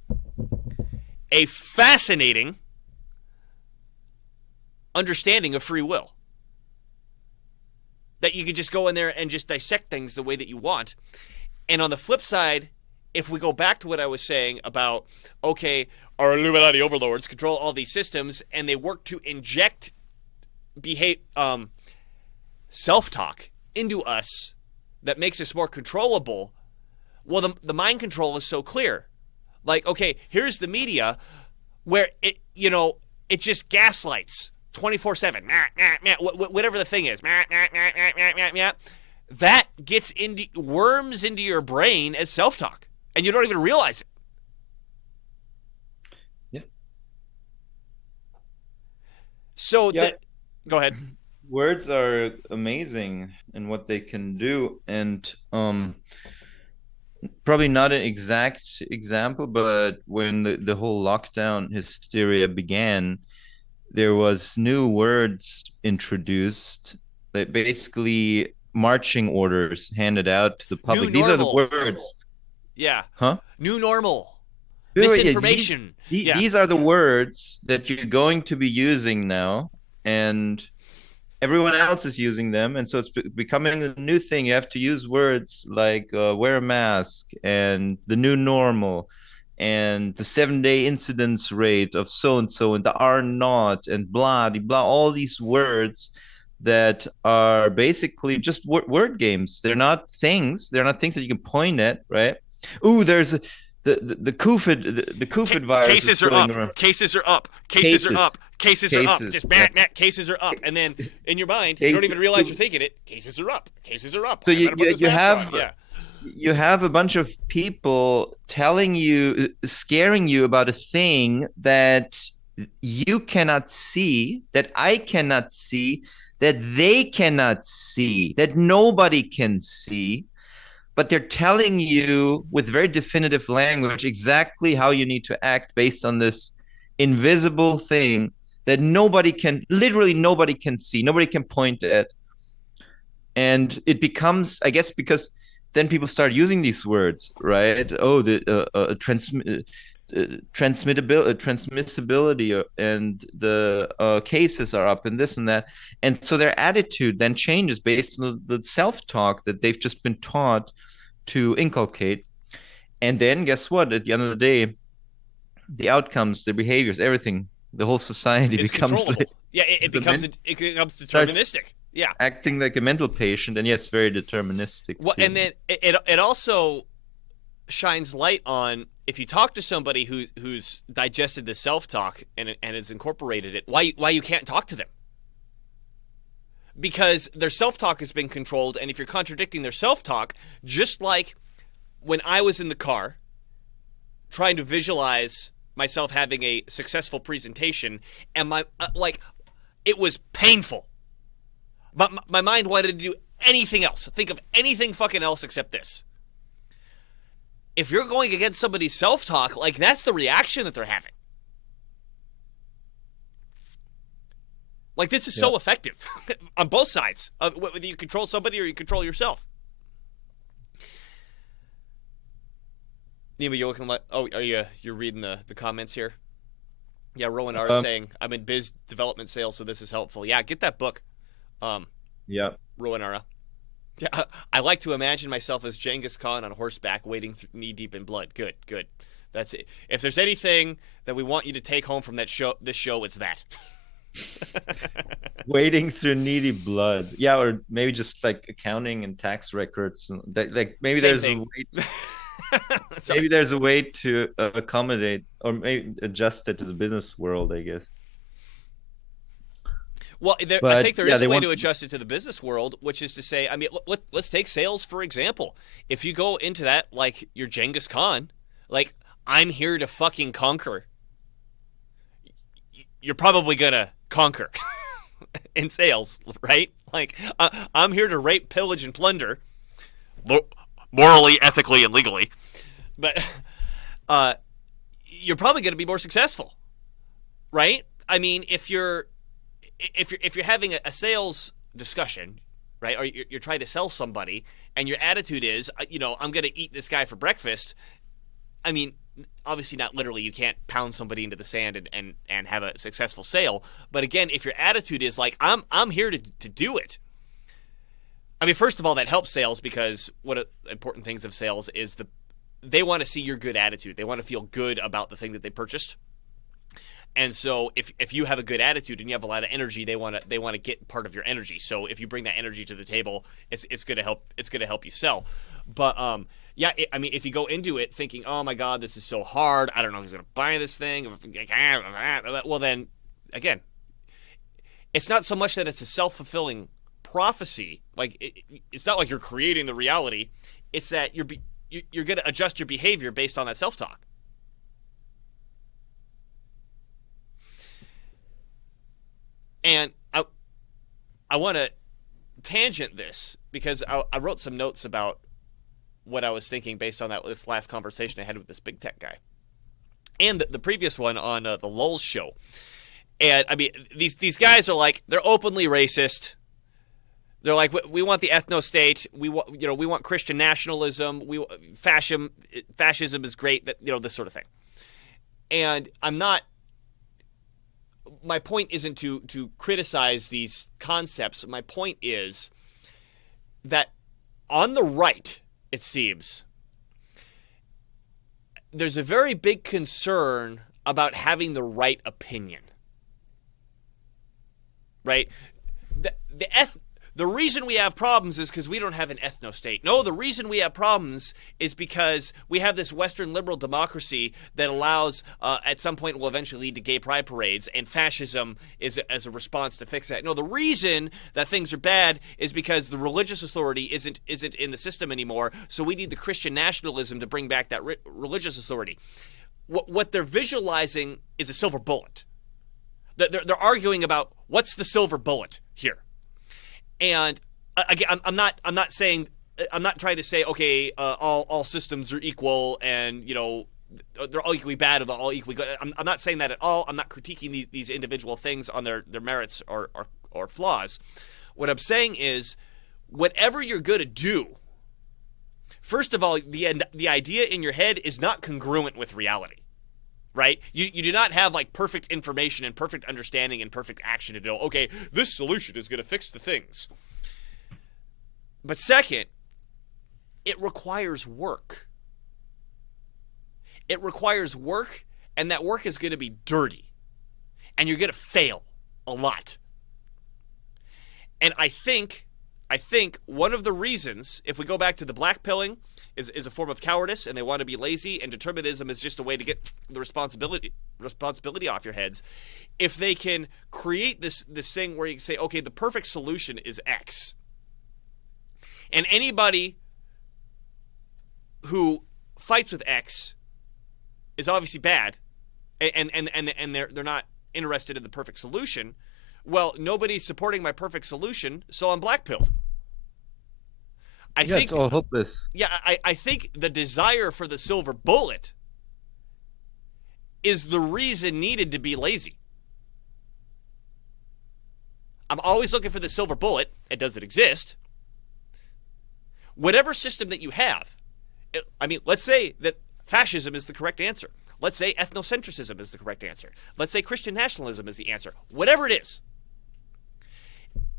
a fascinating understanding of free will. That you can just go in there and just dissect things the way that you want. And on the flip side, if we go back to what I was saying about, okay, our Illuminati overlords control all these systems, and they work to inject self-talk into us that makes us more controllable. Well, the mind control is so clear. Like, okay, here's the media where it just gaslights 24/7, whatever the thing is, that worms into your brain as self-talk, and you don't even realize it. Yeah. So, go ahead. Words are amazing in what they can do, and probably not an exact example, but when the whole lockdown hysteria began, there was new words introduced, that basically marching orders handed out to the public. These are the words. Yeah. Huh? New normal. Misinformation. These are the words that you're going to be using now, and everyone else is using them, and so it's becoming a new thing. You have to use words like wear a mask, and the new normal, and the 7-day incidence rate of so-and-so, and the R naught, and blah, blah, all these words that are basically just word games. They're not things. They're not things that you can point at, right? Ooh, there's the COVID virus. Cases are up. Cases are up. Cases are up. Cases are up. Just cases are up, and then in your mind, you don't even realize you're thinking it. Cases are up. Cases are up. So you have a bunch of people telling you, scaring you about a thing that you cannot see, that I cannot see, that they cannot see, that nobody can see. But they're telling you with very definitive language exactly how you need to act based on this invisible thing that literally nobody can see, nobody can point at. And it becomes, I guess, because then people start using these words, right? Oh, the transmissibility, and the cases are up, and this and that. And so their attitude then changes based on the self-talk that they've just been taught to inculcate. And then guess what? At the end of the day, the outcomes, the behaviors, everything, the whole society It's becomes controllable. like, Yeah, it becomes deterministic. Yeah. acting like a mental patient, and yes, very deterministic. Well, and then it also shines light on, if you talk to somebody who's digested the self-talk and has incorporated it, why you can't talk to them. Because their self-talk has been controlled, and if you're contradicting their self-talk, just like when I was in the car trying to visualize myself having a successful presentation, and my it was painful. But my mind wanted to do anything else. Think of anything fucking else except this. If you're going against somebody's self-talk, like, that's the reaction that they're having. Like, this is so effective on both sides, whether you control somebody or you control yourself. Nima, you're looking like, oh, are you're reading the comments here? Yeah, Rowan R is saying, I'm in biz development sales, so this is helpful. Yeah, get that book. Yeah. Rowan R. Yeah, I like to imagine myself as Genghis Khan on horseback, wading knee deep in blood. Good, good. That's it. If there's anything that we want you to take home from this show, it's that. Wading through needy blood. Yeah, or maybe just like accounting and tax records. Like maybe Same there's thing. a way to, maybe there's a way to accommodate or maybe adjust it to the business world, I guess. Well, I think there is a way to adjust it to the business world, which is to say, I mean, let's take sales, for example. If you go into that like you're Genghis Khan, like, I'm here to fucking conquer, you're probably going to conquer in sales, right? Like, I'm here to rape, pillage, and plunder, morally, ethically, and legally. But you're probably going to be more successful, right? I mean, if you're having a sales discussion, right, or you're trying to sell somebody, and your attitude is, I'm going to eat this guy for breakfast. I mean, obviously not literally. You can't pound somebody into the sand and have a successful sale. But again, if your attitude is like, I'm here to do it. I mean, first of all, that helps sales, because one of the important things of sales is they want to see your good attitude. They want to feel good about the thing that they purchased. And so if you have a good attitude and you have a lot of energy, they want to get part of your energy. So if you bring that energy to the table, it's going to help you sell. But yeah, I mean, if you go into it thinking, oh my God, this is so hard, I don't know who's going to buy this thing, well then, again, it's not so much that it's a self-fulfilling prophecy. Like, it's not like you're creating the reality. It's that you're going to adjust your behavior based on that self-talk. And I want to tangent this, because I wrote some notes about what I was thinking based on this last conversation I had with this big tech guy, and the previous one on the Lulz show. And I mean, these guys are like, they're openly racist. They're like, we want the ethno state. We want Christian nationalism. Fascism is great. That, this sort of thing. And my point isn't to criticize these concepts. My point is that on the right, it seems, there's a very big concern about having the right opinion. Right? The reason we have problems is because we don't have an ethno-state. No, the reason we have problems is because we have this Western liberal democracy that allows, at some point, will eventually lead to gay pride parades, and fascism is as a response to fix that. No, the reason that things are bad is because the religious authority isn't in the system anymore, so we need the Christian nationalism to bring back that religious authority. What they're visualizing is a silver bullet. They're arguing about what's the silver bullet here. And again, I'm not trying to say, okay, all systems are equal and they're all equally bad or they're all equally good. I'm not saying that at all. I'm not critiquing these individual things on their merits or flaws. What I'm saying is, whatever you're going to do, first of all, the idea in your head is not congruent with reality. Right? You do not have like perfect information and perfect understanding and perfect action to know, okay, this solution is going to fix the things. But second, it requires work. It requires work, and that work is going to be dirty. And you're going to fail a lot. And I think one of the reasons, if we go back to the blackpilling, is a form of cowardice, and they want to be lazy, and determinism is just a way to get the responsibility off your heads. If they can create this thing where you can say, okay, the perfect solution is X, and anybody who fights with X is obviously bad, and they're not interested in the perfect solution. Well, nobody's supporting my perfect solution, so I'm blackpilled. I think it's all hopeless. Yeah, I think the desire for the silver bullet is the reason needed to be lazy. I'm always looking for the silver bullet. And does it exist? Whatever system that you have, let's say that fascism is the correct answer. Let's say ethnocentrism is the correct answer. Let's say Christian nationalism is the answer. Whatever it is,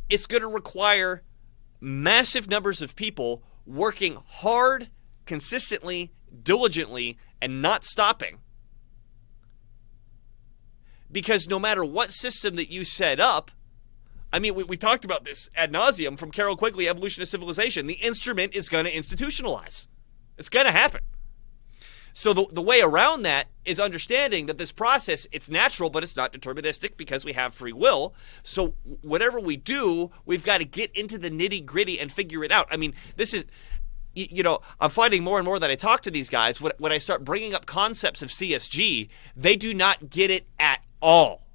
it's going to require massive numbers of people working hard, consistently, diligently, and not stopping. Because no matter what system that you set up, we talked about this ad nauseum from Carol Quigley, Evolution of Civilization. The instrument is going to institutionalize. It's going to happen. So the way around that is understanding that this process, it's natural, but it's not deterministic because we have free will. So whatever we do, we've got to get into the nitty gritty and figure it out. This is, I'm finding more and more that I talk to these guys, when I start bringing up concepts of CSG, they do not get it at all.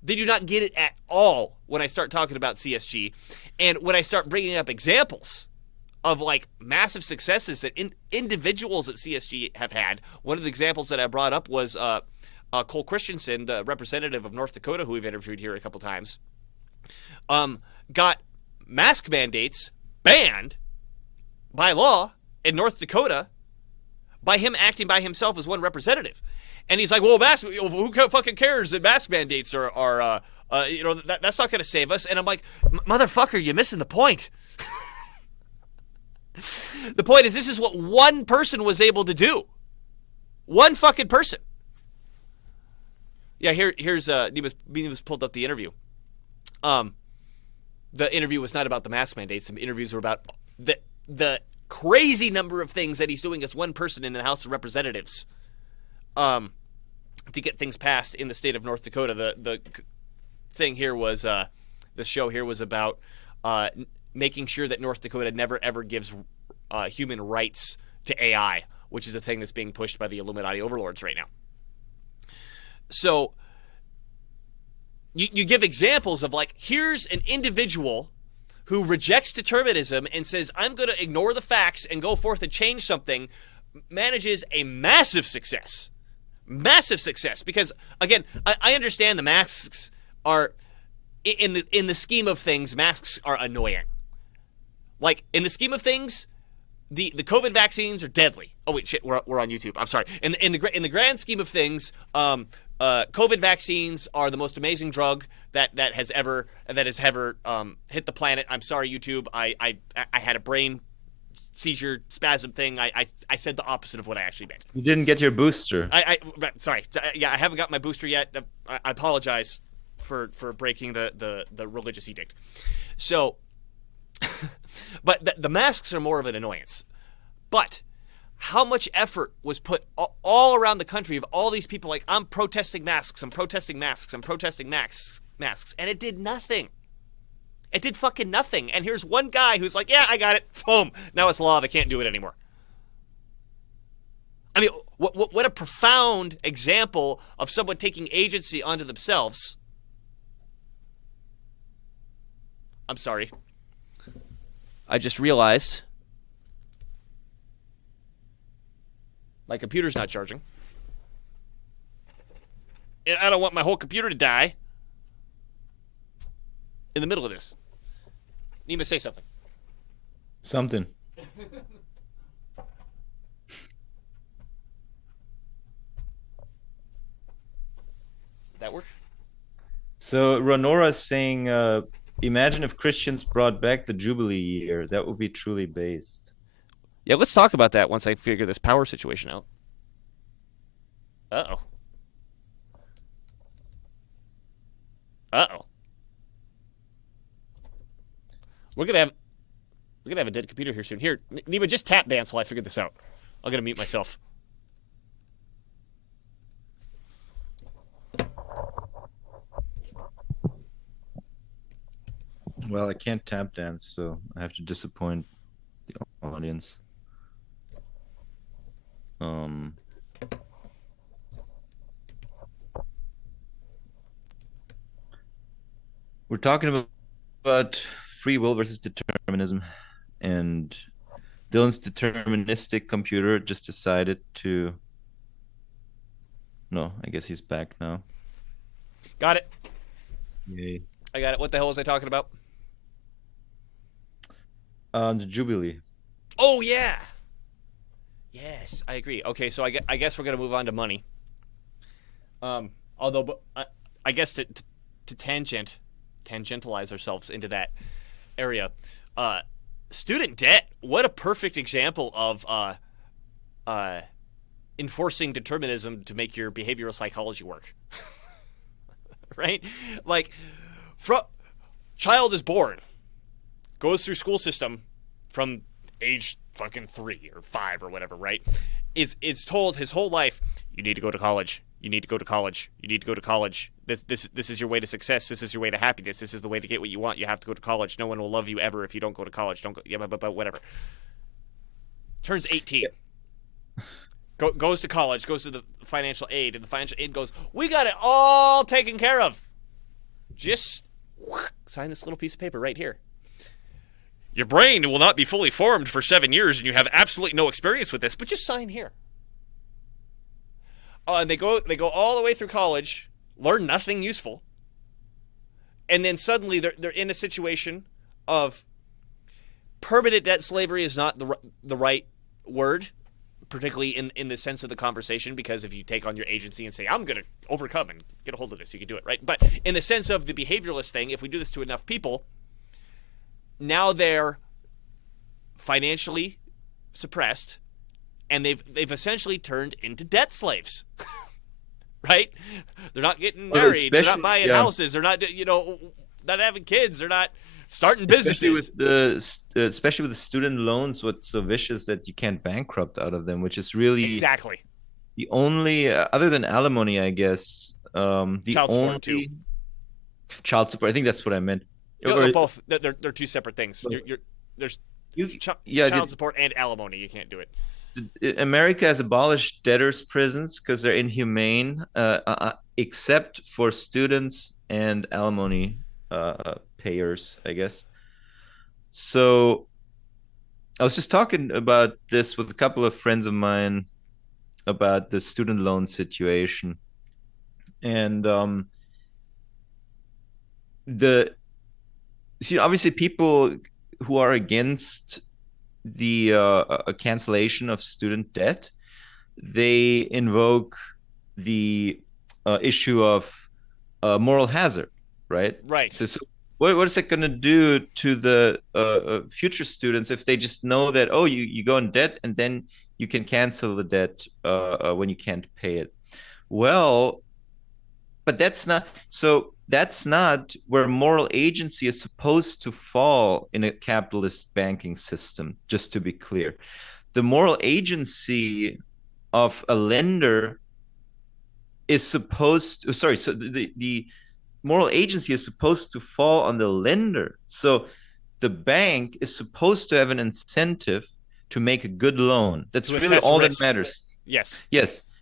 They do not get it at all when I start talking about CSG. And when I start bringing up examples of massive successes that individuals at CSG have had. One of the examples that I brought up was Cole Christensen, the representative of North Dakota, who we've interviewed here a couple times, got mask mandates banned by law in North Dakota by him acting by himself as one representative. And he's like, well, who fucking cares that mask mandates are that's not going to save us. And I'm like, motherfucker, you're missing the point. The point is, this is what one person was able to do. One fucking person. Yeah, here's Nemus pulled up the interview. The interview was not about the mask mandates. The interviews were about the crazy number of things that he's doing as one person in the House of Representatives to get things passed in the state of North Dakota. The thing here was the show here was about making sure that North Dakota never ever gives human rights to AI, which is a thing that's being pushed by the Illuminati overlords right now. So you give examples of here's an individual who rejects determinism and says, I'm going to ignore the facts and go forth and change something, manages a massive success. Massive success. Because, again, I understand the masks are, in the scheme of things, masks are annoying. In the scheme of things, the COVID vaccines are deadly. Oh wait, shit, we're on YouTube. I'm sorry. In the grand scheme of things, COVID vaccines are the most amazing drug that has ever hit the planet. I'm sorry, YouTube. I had a brain seizure spasm thing. I said the opposite of what I actually meant. You didn't get your booster. Sorry. Yeah, I haven't got my booster yet. I apologize for breaking the religious edict. So. But the masks are more of an annoyance. But how much effort was put all around the country of all these people I'm protesting masks, I'm protesting masks, I'm protesting masks, and it did nothing. It did fucking nothing. And here's one guy who's like, yeah, I got it. Boom. Now it's law. They can't do it anymore. What a profound example of someone taking agency onto themselves. I'm sorry. I just realized my computer's not charging. And I don't want my whole computer to die in the middle of this. Nima, say something. Something. That work? So Ronora's saying, imagine if Christians brought back the Jubilee year. That would be truly based. Yeah, let's talk about that once I figure this power situation out. Uh-oh. Uh-oh. We're gonna have a dead computer here soon. Here, Nima, just tap dance while I figure this out. I'm gonna mute myself. Well, I can't tap dance, so I have to disappoint the audience. We're talking about free will versus determinism, and Dylan's deterministic computer just decided to. No, I guess he's back now. Got it. Yay. I got it. What the hell was I talking about? The Jubilee. Oh, yeah. Yes, I agree. Okay, so I guess we're going to move on to money. Although, I guess to tangentialize ourselves into that area, student debt, what a perfect example of enforcing determinism to make your behavioral psychology work. Right? Like, child is born, goes through school system from age fucking 3 or 5 or whatever, right? Is told his whole life, you need to go to college. You need to go to college. You need to go to college. This is your way to success. This is your way to happiness. This is the way to get what you want. You have to go to college. No one will love you ever if you don't go to college. Don't go. Yeah, but whatever. Turns 18. Goes to college. Goes to the financial aid, and the financial aid goes, we got it all taken care of. Just sign this little piece of paper right here. Your brain will not be fully formed for 7 years, and you have absolutely no experience with this, but just sign here. And they go all the way through college, learn nothing useful, and then suddenly they're in a situation of permanent debt slavery is not the right word, particularly in the sense of the conversation, because if you take on your agency and say, I'm going to overcome and get a hold of this, you can do it, right? But in the sense of the behavioralist thing, if we do this to enough people, now they're financially suppressed, and they've essentially turned into debt slaves. Right? They're not getting married, they're not buying houses, they're not not having kids, they're not starting businesses. Especially with the student loans, what's so vicious that you can't bankrupt out of them, which is really exactly the only other than alimony, I guess. The child support too. Child support. I think that's what I meant. No, both. They're two separate things. There's child support and alimony. You can't do it. America has abolished debtors' prisons because they're inhumane, except for students and alimony payers, I guess. So I was just talking about this with a couple of friends of mine about the student loan situation. And obviously people who are against the cancellation of student debt, they invoke the issue of moral hazard, right? Right. So what is it going to do to the future students if they just know that, oh, you go in debt and then you can cancel the debt when you can't pay it? Well, but that's not where moral agency is supposed to fall in a capitalist banking system, just to be clear. The moral agency of a lender is supposed to, the moral agency is supposed to fall on the lender. So the bank is supposed to have an incentive to make a good loan. That's really all that matters. Yes.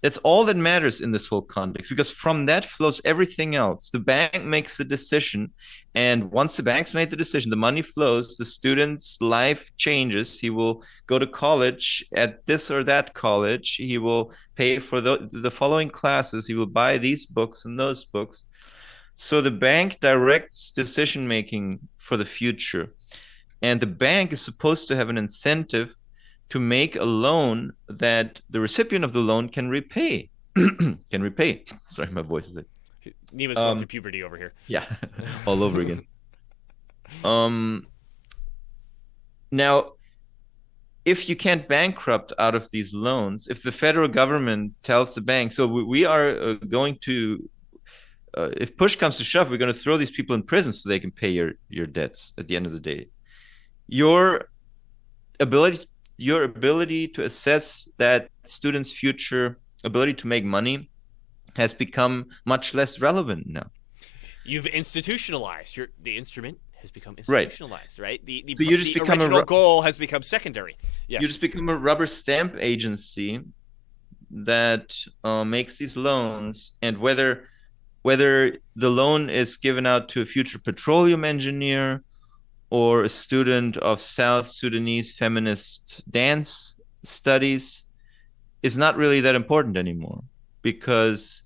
That's all that matters in this whole context, because from that flows everything else. The bank makes the decision, and once the bank's made the decision, the money flows, the student's life changes. He will go to college at this or that college. He will pay for the following classes. He will buy these books and those books. So the bank directs decision-making for the future. And the bank is supposed to have an incentive to make a loan that the recipient of the loan can repay. Sorry, my voice is like... Nima's going through puberty over here. Yeah, all over again. Now, if you can't bankrupt out of these loans, if the federal government tells the bank, so we are going to, if push comes to shove, we're going to throw these people in prison so they can pay your debts at the end of the day. Your ability your ability to assess that student's future ability to make money has become much less relevant now. You've institutionalized the instrument has become Right. institutionalized, right? The So you just become original goal has become secondary. Yes. You just become a rubber stamp agency that makes these loans, and whether the loan is given out to a future petroleum engineer or a student of South Sudanese feminist dance studies is not really that important anymore, because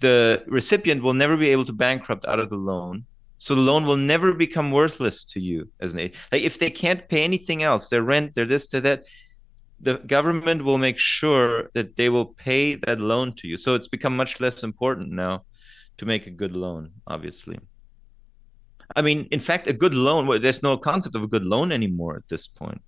the recipient will never be able to bankrupt out of the loan. So the loan will never become worthless to you as an aid. Like if they can't pay anything else, their rent, their this, their that, the government will make sure that they will pay that loan to you. So it's become much less important now to make a good loan, obviously. I mean, in fact, a good loan, there's no concept of a good loan anymore at this point.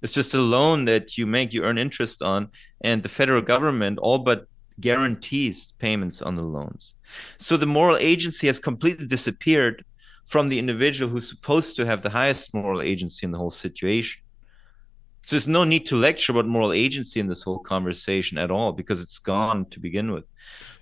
It's just a loan that you make, you earn interest on, and the federal government all but guarantees payments on the loans. So the moral agency has completely disappeared from the individual who's supposed to have the highest moral agency in the whole situation. So there's no need to lecture about moral agency in this whole conversation at all, because it's gone to begin with.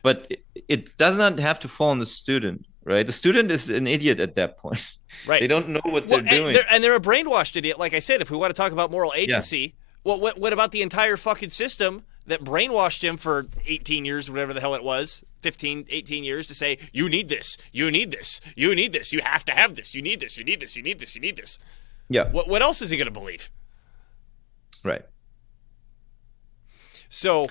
But it does not have to fall on the student, right? The student is an idiot at that point. Right. They don't know what they're doing. And they're a brainwashed idiot. Like I said, if we want to talk about moral agency, what about the entire fucking system that brainwashed him for 18 years, whatever the hell it was, 15, 18 years, to say, you need this, you need this, you need this, you have to have this, you need this, you need this, you need this, you need this. Yeah. What else is he going to believe? Right. So,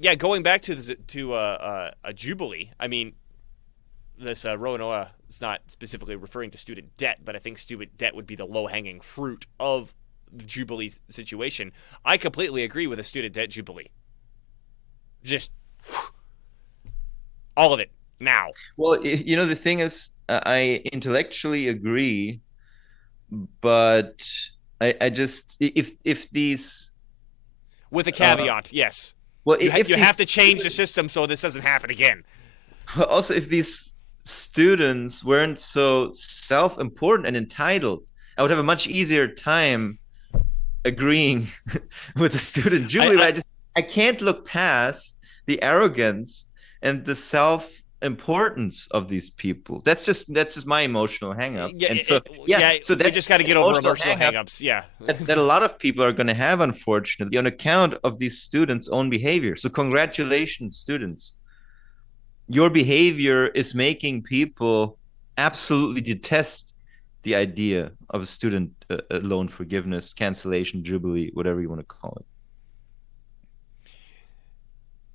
yeah, going back to a Jubilee, I mean, this Roanoa is not specifically referring to student debt, but I think student debt would be the low-hanging fruit of the Jubilee situation. I completely agree with a student debt Jubilee. Just all of it now. Well, you know, the thing is, I intellectually agree, but I just, if these, with a caveat, yes. Well, you if have to change the system so this doesn't happen again. Also, if these students weren't so self-important and entitled, I would have a much easier time agreeing with the student Jubilee. I can't look past the arrogance and the self-importance of these people. That's just my emotional hang-up. Yeah, and so so we just got to get over emotional hang-ups. Yeah, that a lot of people are going to have, unfortunately, on account of these students' own behavior. So congratulations, students. Your behavior is making people absolutely detest the idea of a student loan forgiveness, cancellation, Jubilee, whatever you want to call it.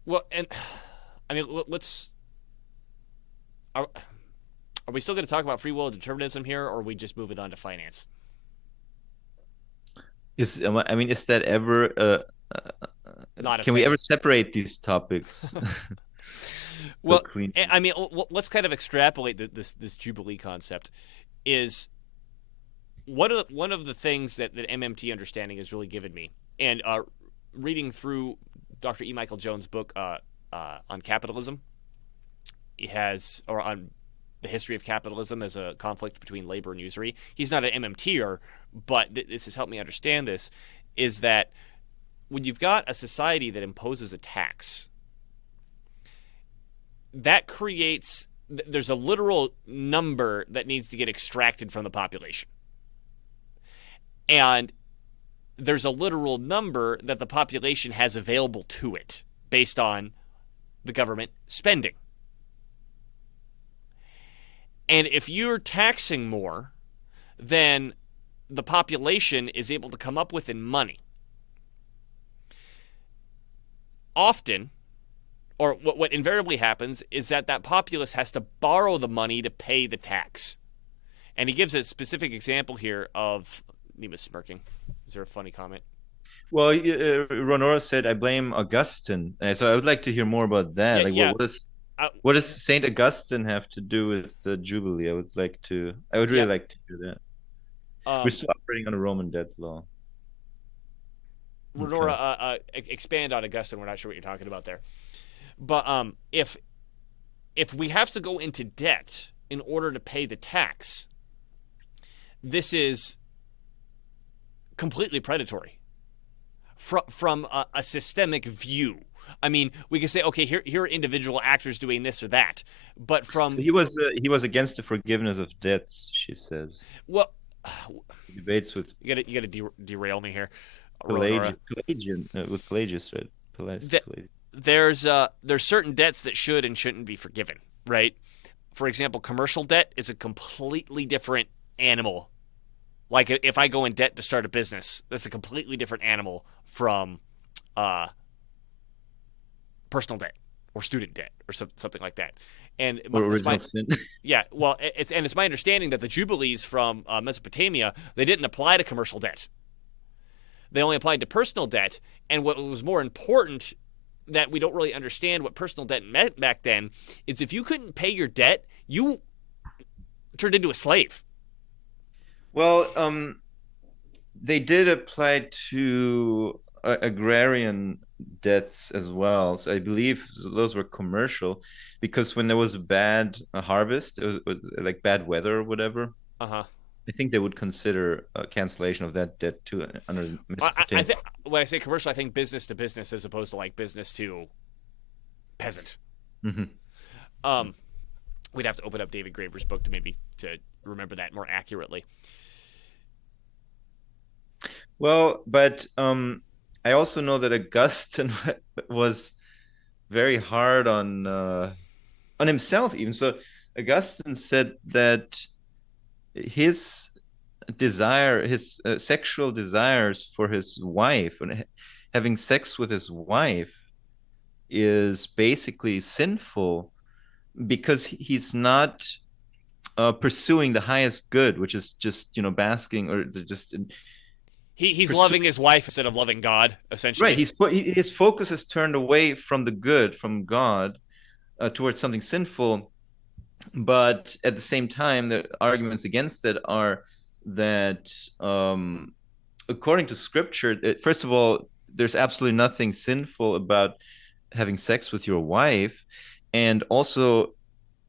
Well, and I mean, let's. Are we still going to talk about free will and determinism here, or are we just moving on to finance? Is that ever? Not can we ever separate these topics? Well, I mean, let's kind of extrapolate this Jubilee concept. Is one of the things that MMT understanding has really given me, and reading through Dr. E. Michael Jones' book on capitalism, or on the history of capitalism as a conflict between labor and usury. He's not an MMTer, but this has helped me understand this, is that when you've got a society that imposes a tax, that creates, there's a literal number that needs to get extracted from the population. And there's a literal number that the population has available to it based on the government spending. And if you're taxing more than the population is able to come up with in money, often, or what invariably happens, is that populace has to borrow the money to pay the tax. And he gives a specific example here of, Nima's smirking. Is there a funny comment? Well, Ronora said, I blame Augustine. So I would like to hear more about that. What does Saint Augustine have to do with the Jubilee? I would really like to hear that. We're still operating on a Roman death law. Renora, expand on Augustine. We're not sure what you're talking about there. But if we have to go into debt in order to pay the tax, this is completely predatory from a systemic view. I mean, we can say, okay, here are individual actors doing this or that, but from So he was against the forgiveness of debts, she says. well, Debates with you gotta derail me here. Pelagian, with Pelagius, right? There's certain debts that should and shouldn't be forgiven, right? For example, commercial debt is a completely different animal. Like if I go in debt to start a business, that's a completely different animal from personal debt or student debt or something like that. And original sin. Yeah, well, it's my understanding that the Jubilees from Mesopotamia, they didn't apply to commercial debt. They only applied to personal debt. And what was more important, that we don't really understand what personal debt meant back then, is if you couldn't pay your debt, you turned into a slave. Well, they did apply to agrarian debts as well. So I believe those were commercial, because when there was a bad harvest, it was like bad weather or whatever. I think they would consider cancellation of that debt too under Mesopotamia. When I say commercial, I think business to business as opposed to like business to peasant. Mm-hmm. We'd have to open up David Graeber's book to remember that more accurately. Well, but I also know that Augustine was very hard on himself even. So Augustine said that his sexual desires for his wife and having sex with his wife is basically sinful, because he's not pursuing the highest good, which is just basking or just. He's loving his wife instead of loving God, essentially. Right. His focus is turned away from the good, from God, towards something sinful. But at the same time, the arguments against it are that, according to Scripture, first of all, there's absolutely nothing sinful about having sex with your wife, and also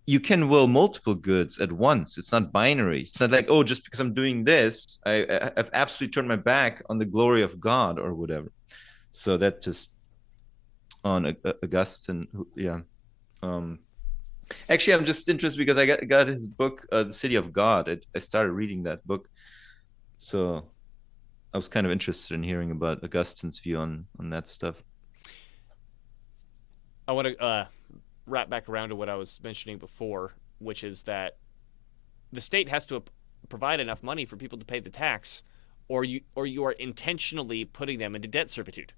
you can will multiple goods at once. It's not binary. It's not like, oh, just because I'm doing this, I've absolutely turned my back on the glory of God or whatever. So that just on Augustine, yeah. Actually, I'm just interested because I got his book, The City of God. I started reading that book, so I was kind of interested in hearing about Augustine's view on that stuff. I want to wrap back around to what I was mentioning before, which is that the state has to provide enough money for people to pay the tax, or you are intentionally putting them into debt servitude.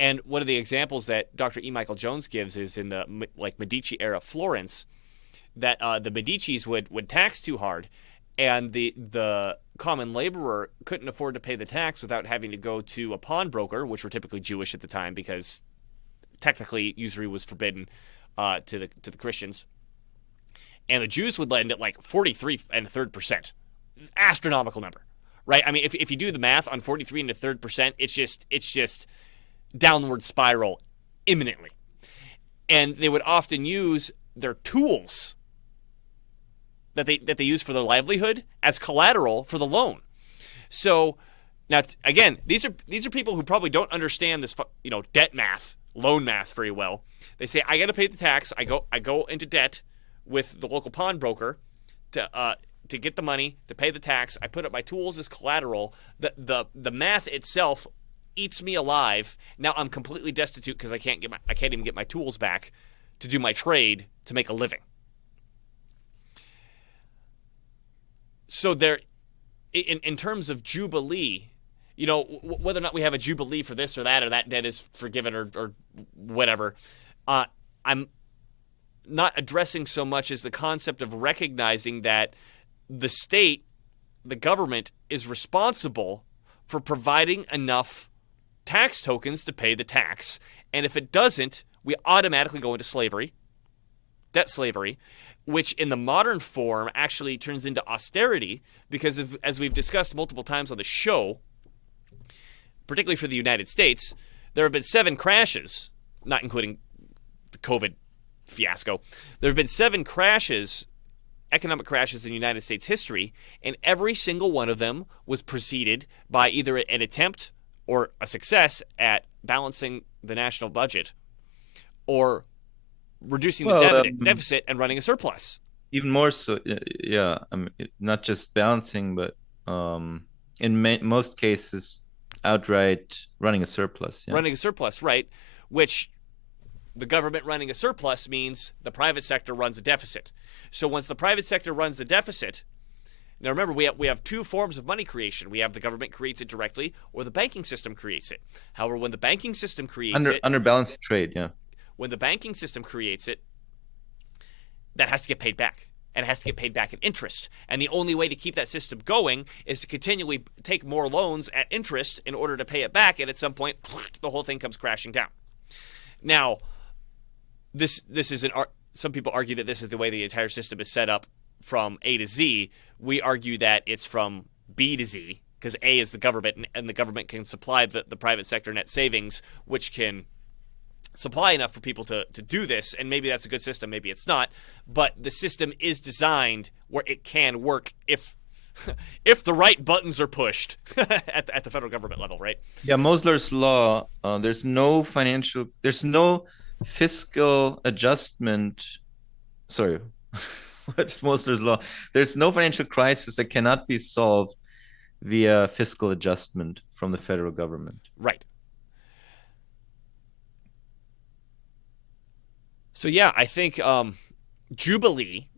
And one of the examples that Dr. E. Michael Jones gives is in the Medici era Florence, that the Medicis would tax too hard, and the common laborer couldn't afford to pay the tax without having to go to a pawnbroker, which were typically Jewish at the time, because technically usury was forbidden to the Christians. And the Jews would lend at like 43.33%. Astronomical number, right? I mean, if you do the math on 43.33%, it's just downward spiral imminently. And they would often use their tools that they use for their livelihood as collateral for the loan. So now, again, these are people who probably don't understand this, debt math, loan math very well. They say, I got to pay the tax. I go into debt with the local pawnbroker to get the money to pay the tax. I put up my tools as collateral. The math itself eats me alive. Now I'm completely destitute because I can't even get my tools back to do my trade to make a living. So there, in terms of jubilee, whether or not we have a jubilee for this or that debt is forgiven or whatever, I'm not addressing so much as the concept of recognizing that the state, the government, is responsible for providing enough tax tokens to pay the tax. And if it doesn't, we automatically go into slavery, debt slavery, which in the modern form actually turns into austerity because as we've discussed multiple times on the show, particularly for the United States, there have been 7 crashes, not including the COVID fiasco. There have been 7 crashes, economic crashes in United States history, and every single one of them was preceded by either an attempt or a success at balancing the national budget or reducing the deficit and running a surplus. Even more so, yeah. I mean, not just balancing, but in most cases, outright running a surplus. Yeah. Running a surplus, right? Which the government running a surplus means the private sector runs a deficit. So once the private sector runs the deficit, now remember, we have 2 forms of money creation. We have the government creates it directly, or the banking system creates it. However, when the banking system creates it, under balanced trade, yeah. When the banking system creates it, that has to get paid back, and it has to get paid back in interest. And the only way to keep that system going is to continually take more loans at interest in order to pay it back. And at some point, the whole thing comes crashing down. Now, this is some people argue that this is the way the entire system is set up from A to Z. We argue that it's from B to Z, because A is the government, and the government can supply the private sector net savings, which can supply enough for people to do this. And maybe that's a good system, maybe it's not. But the system is designed where it can work if the right buttons are pushed at the federal government level, right? Yeah, Mosler's law, there's no fiscal adjustment. Sorry, what's Mosler's law? There's no financial crisis that cannot be solved via fiscal adjustment from the federal government. Right. So yeah, I think Jubilee,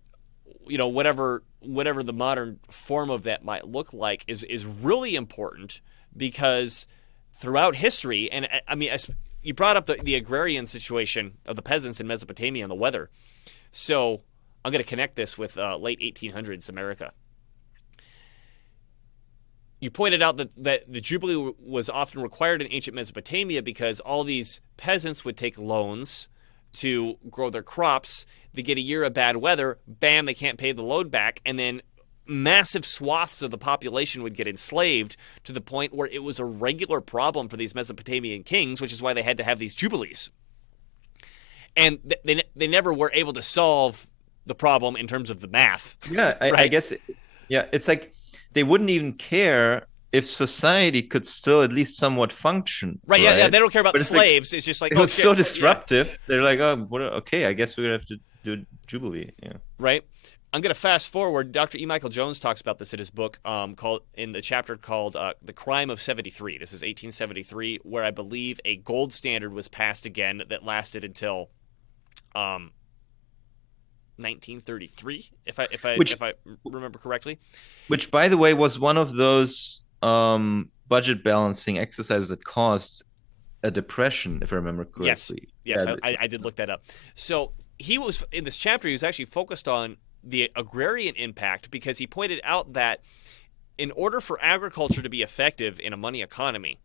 whatever the modern form of that might look like, is really important, because throughout history, and I mean, you brought up the agrarian situation of the peasants in Mesopotamia and the weather. So I'm going to connect this with late 1800s America. You pointed out that the Jubilee was often required in ancient Mesopotamia because all these peasants would take loans to grow their crops. They get a year of bad weather, bam, they can't pay the load back, and then massive swaths of the population would get enslaved to the point where it was a regular problem for these Mesopotamian kings, which is why they had to have these jubilees. And they never were able to solve the problem in terms of the math. Yeah, right? I guess, it's like they wouldn't even care if society could still at least somewhat function. Right, yeah, they don't care about the slaves. It's just like, it was so disruptive. Yeah. They're like, okay, I guess we're going to have to do Jubilee. Yeah. Right. I'm going to fast forward. Dr. E. Michael Jones talks about this in his book in the chapter called The Crime of 73. This is 1873, where I believe a gold standard was passed again that lasted until 1933, if I remember correctly. Which, by the way, was one of those budget balancing exercises that caused a depression, if I remember correctly. Yes, I did look that up. So he was, in this chapter, he was actually focused on the agrarian impact, because he pointed out that in order for agriculture to be effective in a money economy,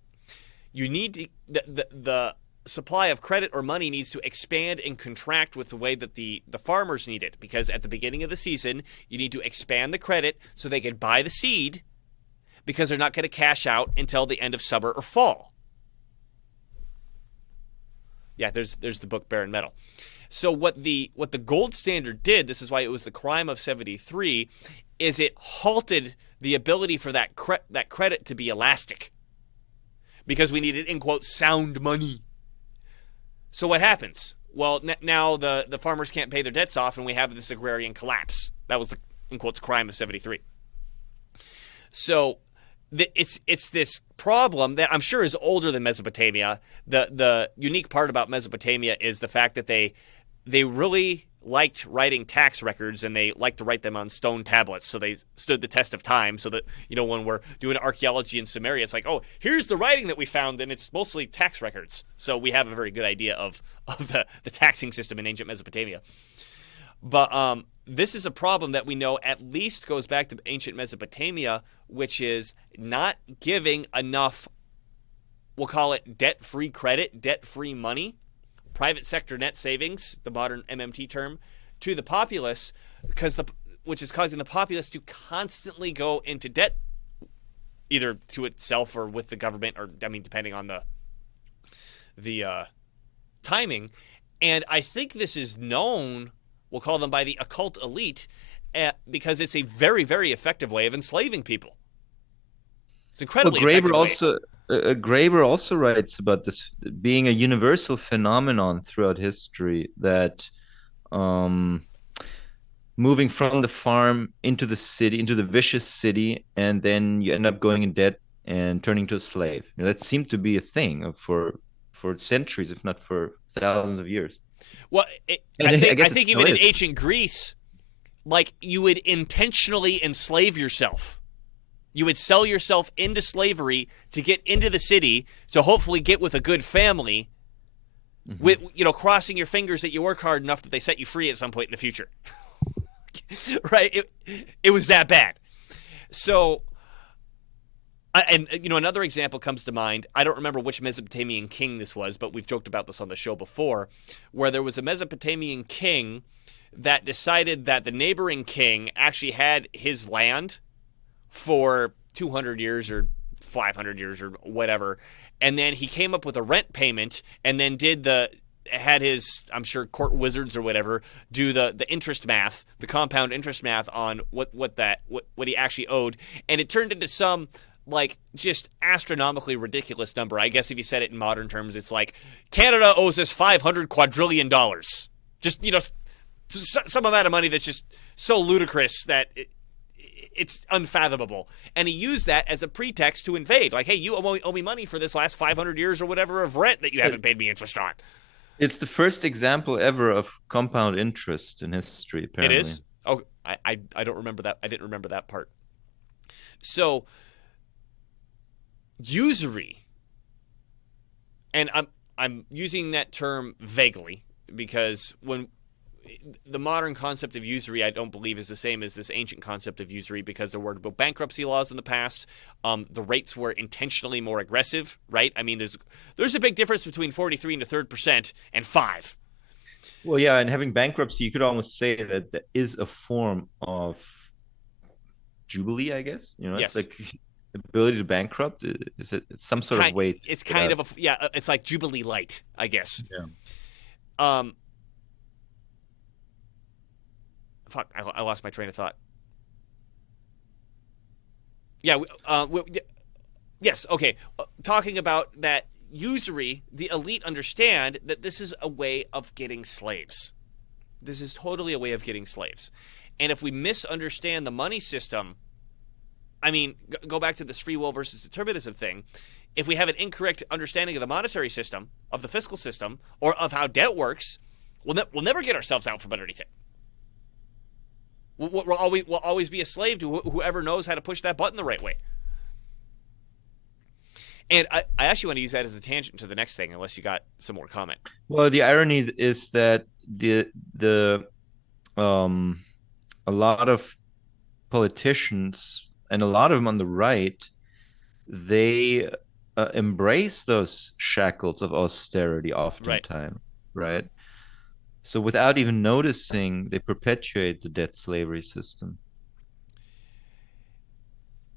you need the supply of credit or money needs to expand and contract with the way that the farmers need it. Because at the beginning of the season, you need to expand the credit so they can buy the seed, because they're not going to cash out until the end of summer or fall. Yeah, there's the book Barren Metal. So what the gold standard did, this is why it was the crime of 73, is it halted the ability for that credit to be elastic, because we needed, in quotes, sound money. So what happens? Well, now the farmers can't pay their debts off, and we have this agrarian collapse. That was the, in quotes, crime of 73. So it's this problem that I'm sure is older than Mesopotamia. The unique part about Mesopotamia is the fact that they really liked writing tax records, and they liked to write them on stone tablets, so they stood the test of time. So that, when we're doing archaeology in Samaria, it's like, oh, here's the writing that we found, and it's mostly tax records. So we have a very good idea of the taxing system in ancient Mesopotamia. But this is a problem that we know at least goes back to ancient Mesopotamia, which is not giving enough, we'll call it debt-free credit, debt-free money, private sector net savings, the modern MMT term, to the populace, which is causing the populace to constantly go into debt either to itself or with the government, or I mean, depending on the timing. And I think this is known, we'll call them by the occult elite, because it's a very, very effective way of enslaving people. It's incredibly effective. Graeber also writes about this being a universal phenomenon throughout history, that moving from the farm into the city, into the vicious city, and then you end up going in debt and turning to a slave. That seemed to be a thing for centuries, if not for thousands of years. Well, I think even in ancient Greece, like, you would intentionally enslave yourself. You would sell yourself into slavery to get into the city, to hopefully get with a good family, with, crossing your fingers that you work hard enough that they set you free at some point in the future. Right? It was that bad. So, and another example comes to mind. I don't remember which Mesopotamian king this was, but we've joked about this on the show before, where there was a Mesopotamian king that decided that the neighboring king actually had his land for 200 years or 500 years or whatever, and then he came up with a rent payment, and then had his, I'm sure, court wizards or whatever do the interest math, the compound interest math on what he actually owed, and it turned into some, like, just astronomically ridiculous number. I guess if you said it in modern terms, it's like Canada owes us $500 quadrillion. Just some amount of money that's just so ludicrous that it's unfathomable. And he used that as a pretext to invade. Like, hey, you owe me money for this last 500 years or whatever of rent that you haven't paid me interest on. It's the first example ever of compound interest in history, apparently. It is? Oh, I don't remember that. I didn't remember that part. So, usury, and I'm using that term vaguely, because when the modern concept of usury, I don't believe, is the same as this ancient concept of usury, because there were bankruptcy laws in the past. The rates were intentionally more aggressive, right? I mean, there's a big difference between 43 and a third percent and 5. Well, yeah, and having bankruptcy, you could almost say that there is a form of jubilee, I guess. Yes. It's like ability to bankrupt. Is it? It's some sort of way. It's kind of it's like Jubilee Light, I guess. Yeah. Fuck, I lost my train of thought. Yeah, yes, okay. Talking about that usury, the elite understand that this is a way of getting slaves. This is totally a way of getting slaves. And if we misunderstand the money system, I mean, go back to this free will versus determinism thing. If we have an incorrect understanding of the monetary system, of the fiscal system, or of how debt works, we'll never get ourselves out from underneath it. We'll always be a slave to whoever knows how to push that button the right way. And I actually want to use that as a tangent to the next thing, unless you got some more comment. Well, the irony is that a lot of politicians, and a lot of them on the right, they embrace those shackles of austerity oftentimes, right? So without even noticing, they perpetuate the debt slavery system.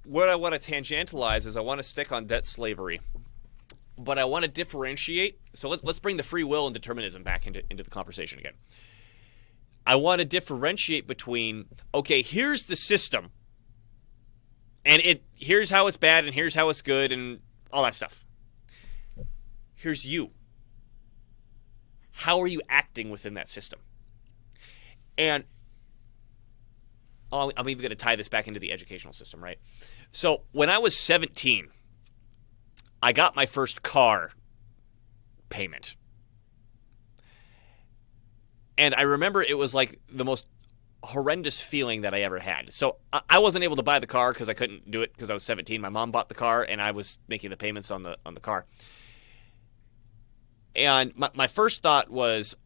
What I want to tangentialize is I want to stick on debt slavery, but I want to differentiate. So let's bring the free will and determinism back into the conversation again. I want to differentiate between, okay, here's the system, and here's how it's bad, and here's how it's good, and all that stuff. Here's you. How are you acting within that system? And I'm even going to tie this back into the educational system, right? So when I was 17, I got my first car payment. And I remember it was like the most horrendous feeling that I ever had. So I wasn't able to buy the car because I couldn't do it because I was 17. My mom bought the car, and I was making the payments on the car. And my first thought was,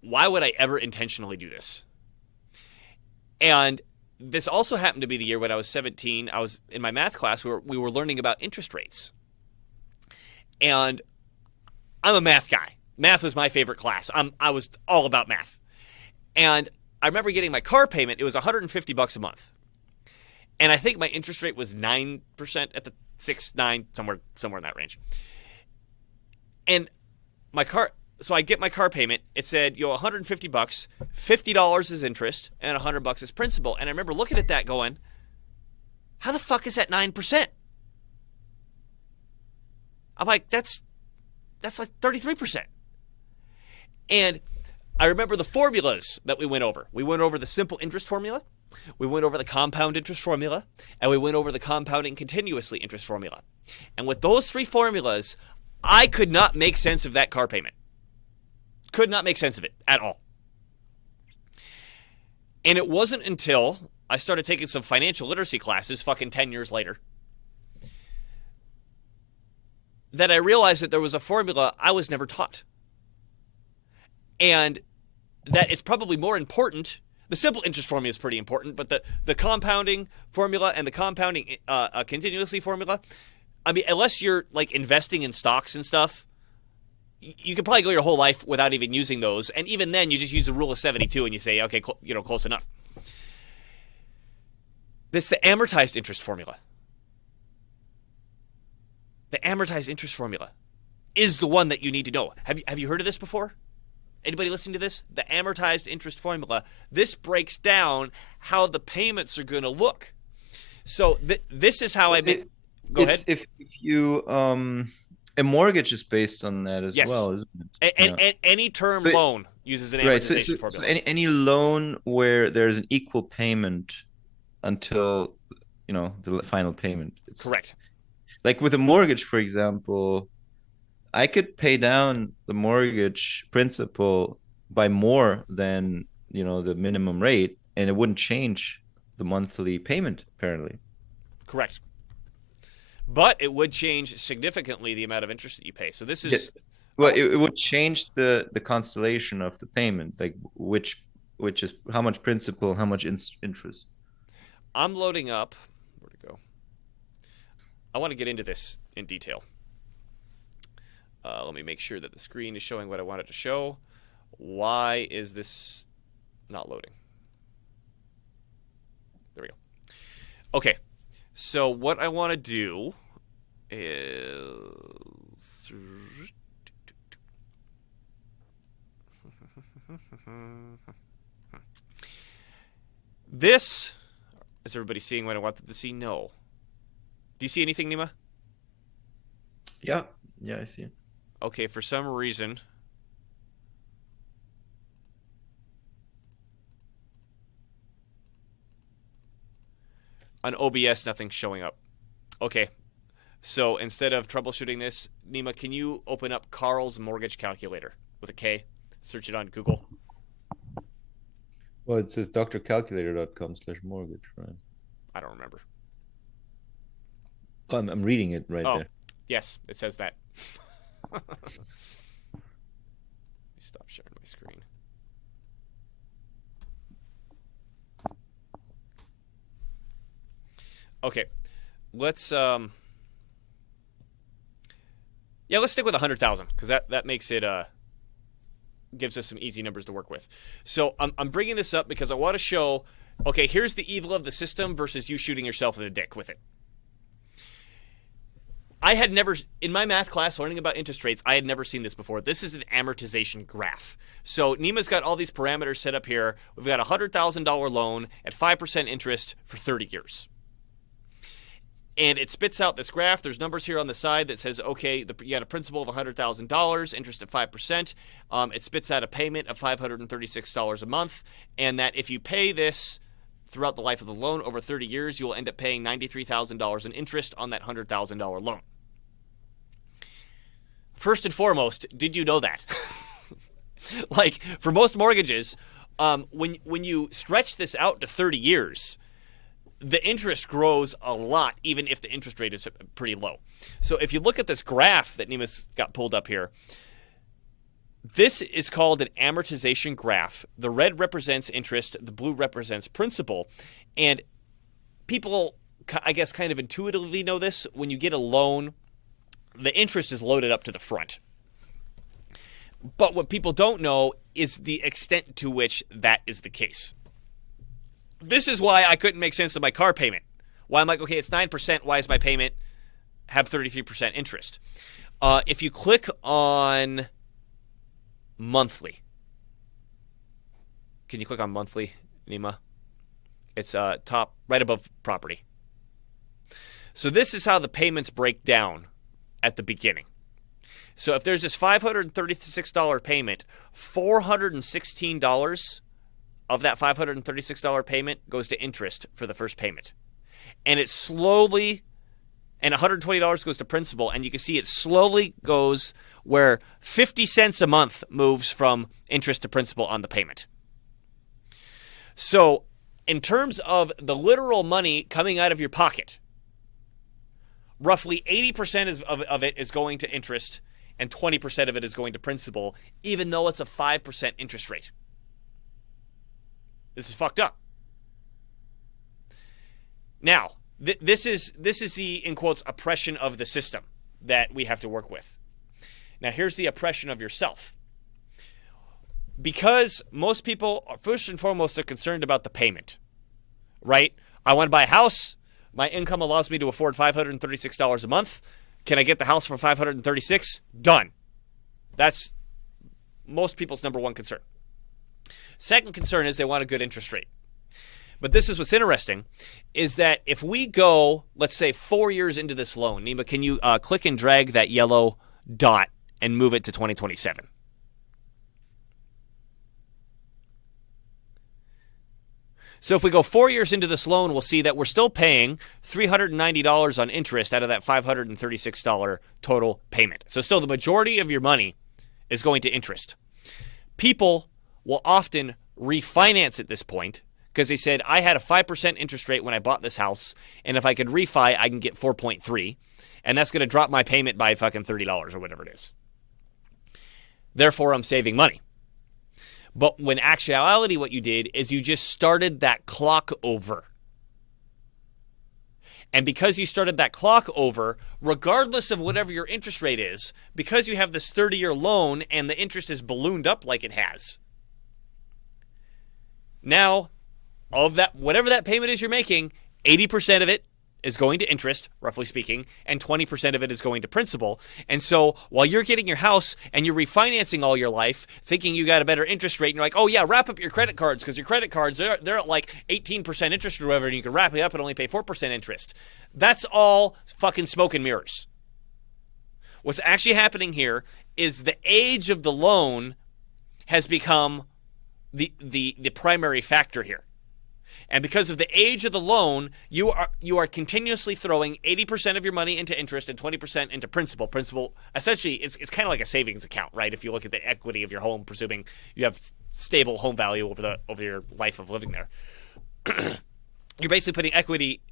why would I ever intentionally do this? And this also happened to be the year when I was 17. I was in my math class where we were learning about interest rates. And I'm a math guy. Math was my favorite class. I was all about math. And I remember getting my car payment. It was $150 a month. And I think my interest rate was 9% at the 6, 9, somewhere in that range. And my car, so I get my car payment. It said, $150, $50 is interest, and $100 is principal. And I remember looking at that going, how the fuck is that 9%? I'm like, that's like 33%. And I remember the formulas that we went over. We went over the simple interest formula, we went over the compound interest formula, and we went over the compounding continuously interest formula. And with those 3 formulas, I could not make sense of that car payment. Could not make sense of it at all. And it wasn't until I started taking some financial literacy classes fucking 10 years later that I realized that there was a formula I was never taught. And that it's probably more important. The simple interest formula is pretty important, but the compounding formula and the compounding continuously formula, I mean, unless you're like investing in stocks and stuff, you could probably go your whole life without even using those. And even then, you just use the rule of 72 and you say, okay, close enough. That's the amortized interest formula. The amortized interest formula is the one that you need to know. Have you heard of this before? Anybody listening to this? The amortized interest formula. This breaks down how the payments are going to look. So this is how Go ahead. If you a mortgage is based on that as well, isn't it? And any term loan uses an amortization formula. So any loan where there's an equal payment until the final payment. Correct. Like with a mortgage, for example, I could pay down the mortgage principal by more than the minimum rate, and it wouldn't change the monthly payment, apparently. Correct. But it would change significantly the amount of interest that you pay. So this is it would change the constellation of the payment, like which is how much principal, how much interest. I'm loading up. Where'd it go? I want to get into this in detail. Let me make sure that the screen is showing what I want it to show. Why is this not loading? There we go. Okay. So what I want to do is... This... Is everybody seeing what I wanted to see? No. Do you see anything, Nima? Yeah, I see it. Okay, for some reason... On OBS, nothing's showing up. Okay, so instead of troubleshooting this, Nima, can you open up Carl's mortgage calculator with a K? Search it on Google. Well, it says drcalculator.com/mortgage, right? I don't remember. I'm reading it right there. Yes, it says that. Let me stop sharing my screen. Okay, let's stick with 100,000 because that makes it gives us some easy numbers to work with. So I'm bringing this up because I want to show. Okay, here's the evil of the system versus you shooting yourself in the dick with it. I had never, in my math class learning about interest rates, I had never seen this before. This is an amortization graph. So Nima's got all these parameters set up here. We've got a $100,000 loan at 5% interest for 30 years. And it spits out this graph. There's numbers here on the side that says, okay, you got a principal of $100,000, interest at 5%. It spits out a payment of $536 a month. And that if you pay this throughout the life of the loan over 30 years, you will end up paying $93,000 in interest on that $100,000 loan. First and foremost, did you know that? Like, for most mortgages, when you stretch this out to 30 years, the interest grows a lot, even if the interest rate is pretty low. So if you look at this graph that Nima's got pulled up here, this is called an amortization graph. The red represents interest, the blue represents principal. And people, I guess, kind of intuitively know this. When you get a loan, the interest is loaded up to the front. But what people don't know is the extent to which that is the case. This is why I couldn't make sense of my car payment. Why I'm like, okay, it's 9%. Why is my payment have 33% interest. If you click on monthly, can you click on monthly, Nima? It's top right above property. So this is how the payments break down at the beginning. So if there's this $536 payment, $416 of that $536 payment goes to interest for the first payment. And it slowly, and $120 goes to principal, and you can see it slowly goes where 50 cents a month moves from interest to principal on the payment. So in terms of the literal money coming out of your pocket, roughly 80% of it is going to interest, and 20% of it is going to principal, even though it's a 5% interest rate. This is fucked up. Now, this is the, in quotes, oppression of the system that we have to work with. Now, here's the oppression of yourself. Because most people, first and foremost, are concerned about the payment, right? I want to buy a house. My income allows me to afford $536 a month. Can I get the house for $536? Done. That's most people's number one concern. Second concern is they want a good interest rate. But this is what's interesting, is that if we go, let's say, 4 years into this loan, Nima, can you click and drag that yellow dot and move it to 2027? So if we go 4 years into this loan, we'll see that we're still paying $390 on interest out of that $536 total payment. So still the majority of your money is going to interest. People will often refinance at this point because they said, I had a 5% interest rate when I bought this house, and if I could refi, I can get 4.3, and that's going to drop my payment by fucking $30 or whatever it is. Therefore, I'm saving money. But when actuality, what you did is you just started that clock over. And because you started that clock over, regardless of whatever your interest rate is, because you have this 30-year loan and the interest is ballooned up like it has, now, of that, whatever that payment is you're making, 80% of it is going to interest, roughly speaking, and 20% of it is going to principal. And so while you're getting your house and you're refinancing all your life, thinking you got a better interest rate, and you're like, oh yeah, wrap up your credit cards, because your credit cards, they're at like 18% interest or whatever, and you can wrap it up and only pay 4% interest. That's all fucking smoke and mirrors. What's actually happening here is the age of the loan has become the primary factor here. And because of the age of the loan, you are continuously throwing 80% of your money into interest and 20% into principal. Principal, essentially, it's kind of like a savings account, right? If you look at the equity of your home, presuming you have stable home value over your life of living there, you're basically putting equity.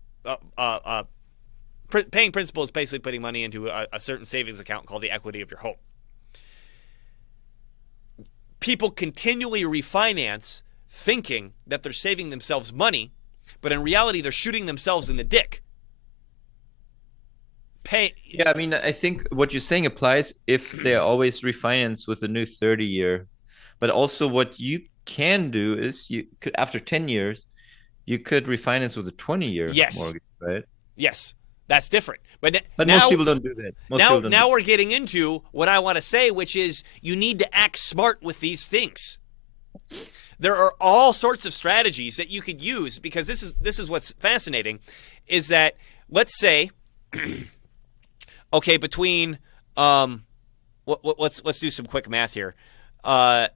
Paying principal is basically putting money into a certain savings account called the equity of your home. People continually refinance, thinking that they're saving themselves money, but in reality, they're shooting themselves in the dick. Yeah, I mean, I think what you're saying applies if they're always refinanced with a new 30-year. But also what you can do is you could, after 10 years, you could refinance with a 20-year mortgage, right? Yes, that's different. But now, most people don't do that. Now we're getting into what I want to say, which is you need to act smart with these things. There are all sorts of strategies that you could use, because this is what's fascinating, is that, let's say, okay, between let's do some quick math here. Go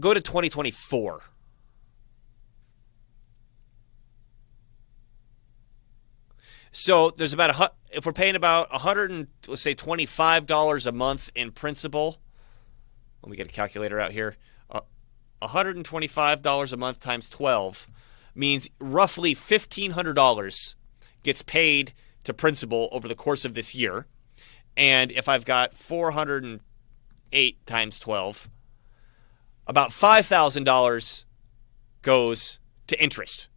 to 2024. So there's about if we're paying about let's say $25 a month in principal. Let me get a calculator out here. $125 a month times 12 means roughly $1,500 gets paid to principal over the course of this year. And if I've got 408 times 12, about $5,000 goes to interest.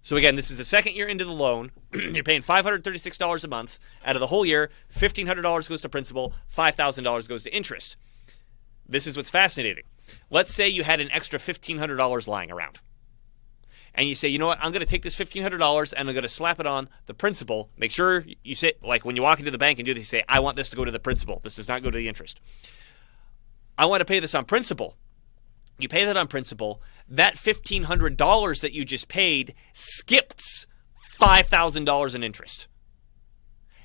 So again, this is the second year into the loan. You're paying $536 a month. Out of the whole year, $1,500 goes to principal, $5,000 goes to interest. This is what's fascinating. Let's say you had an extra $1,500 lying around. and you say, you know what, I'm going to take this $1,500 and I'm going to slap it on the principal. Make sure you say, like when you walk into the bank and do this, you say, I want this to go to the principal. This does not go to the interest. I want to pay this on principal. You pay that on principal. That $1,500 that you just paid skips $5,000 in interest.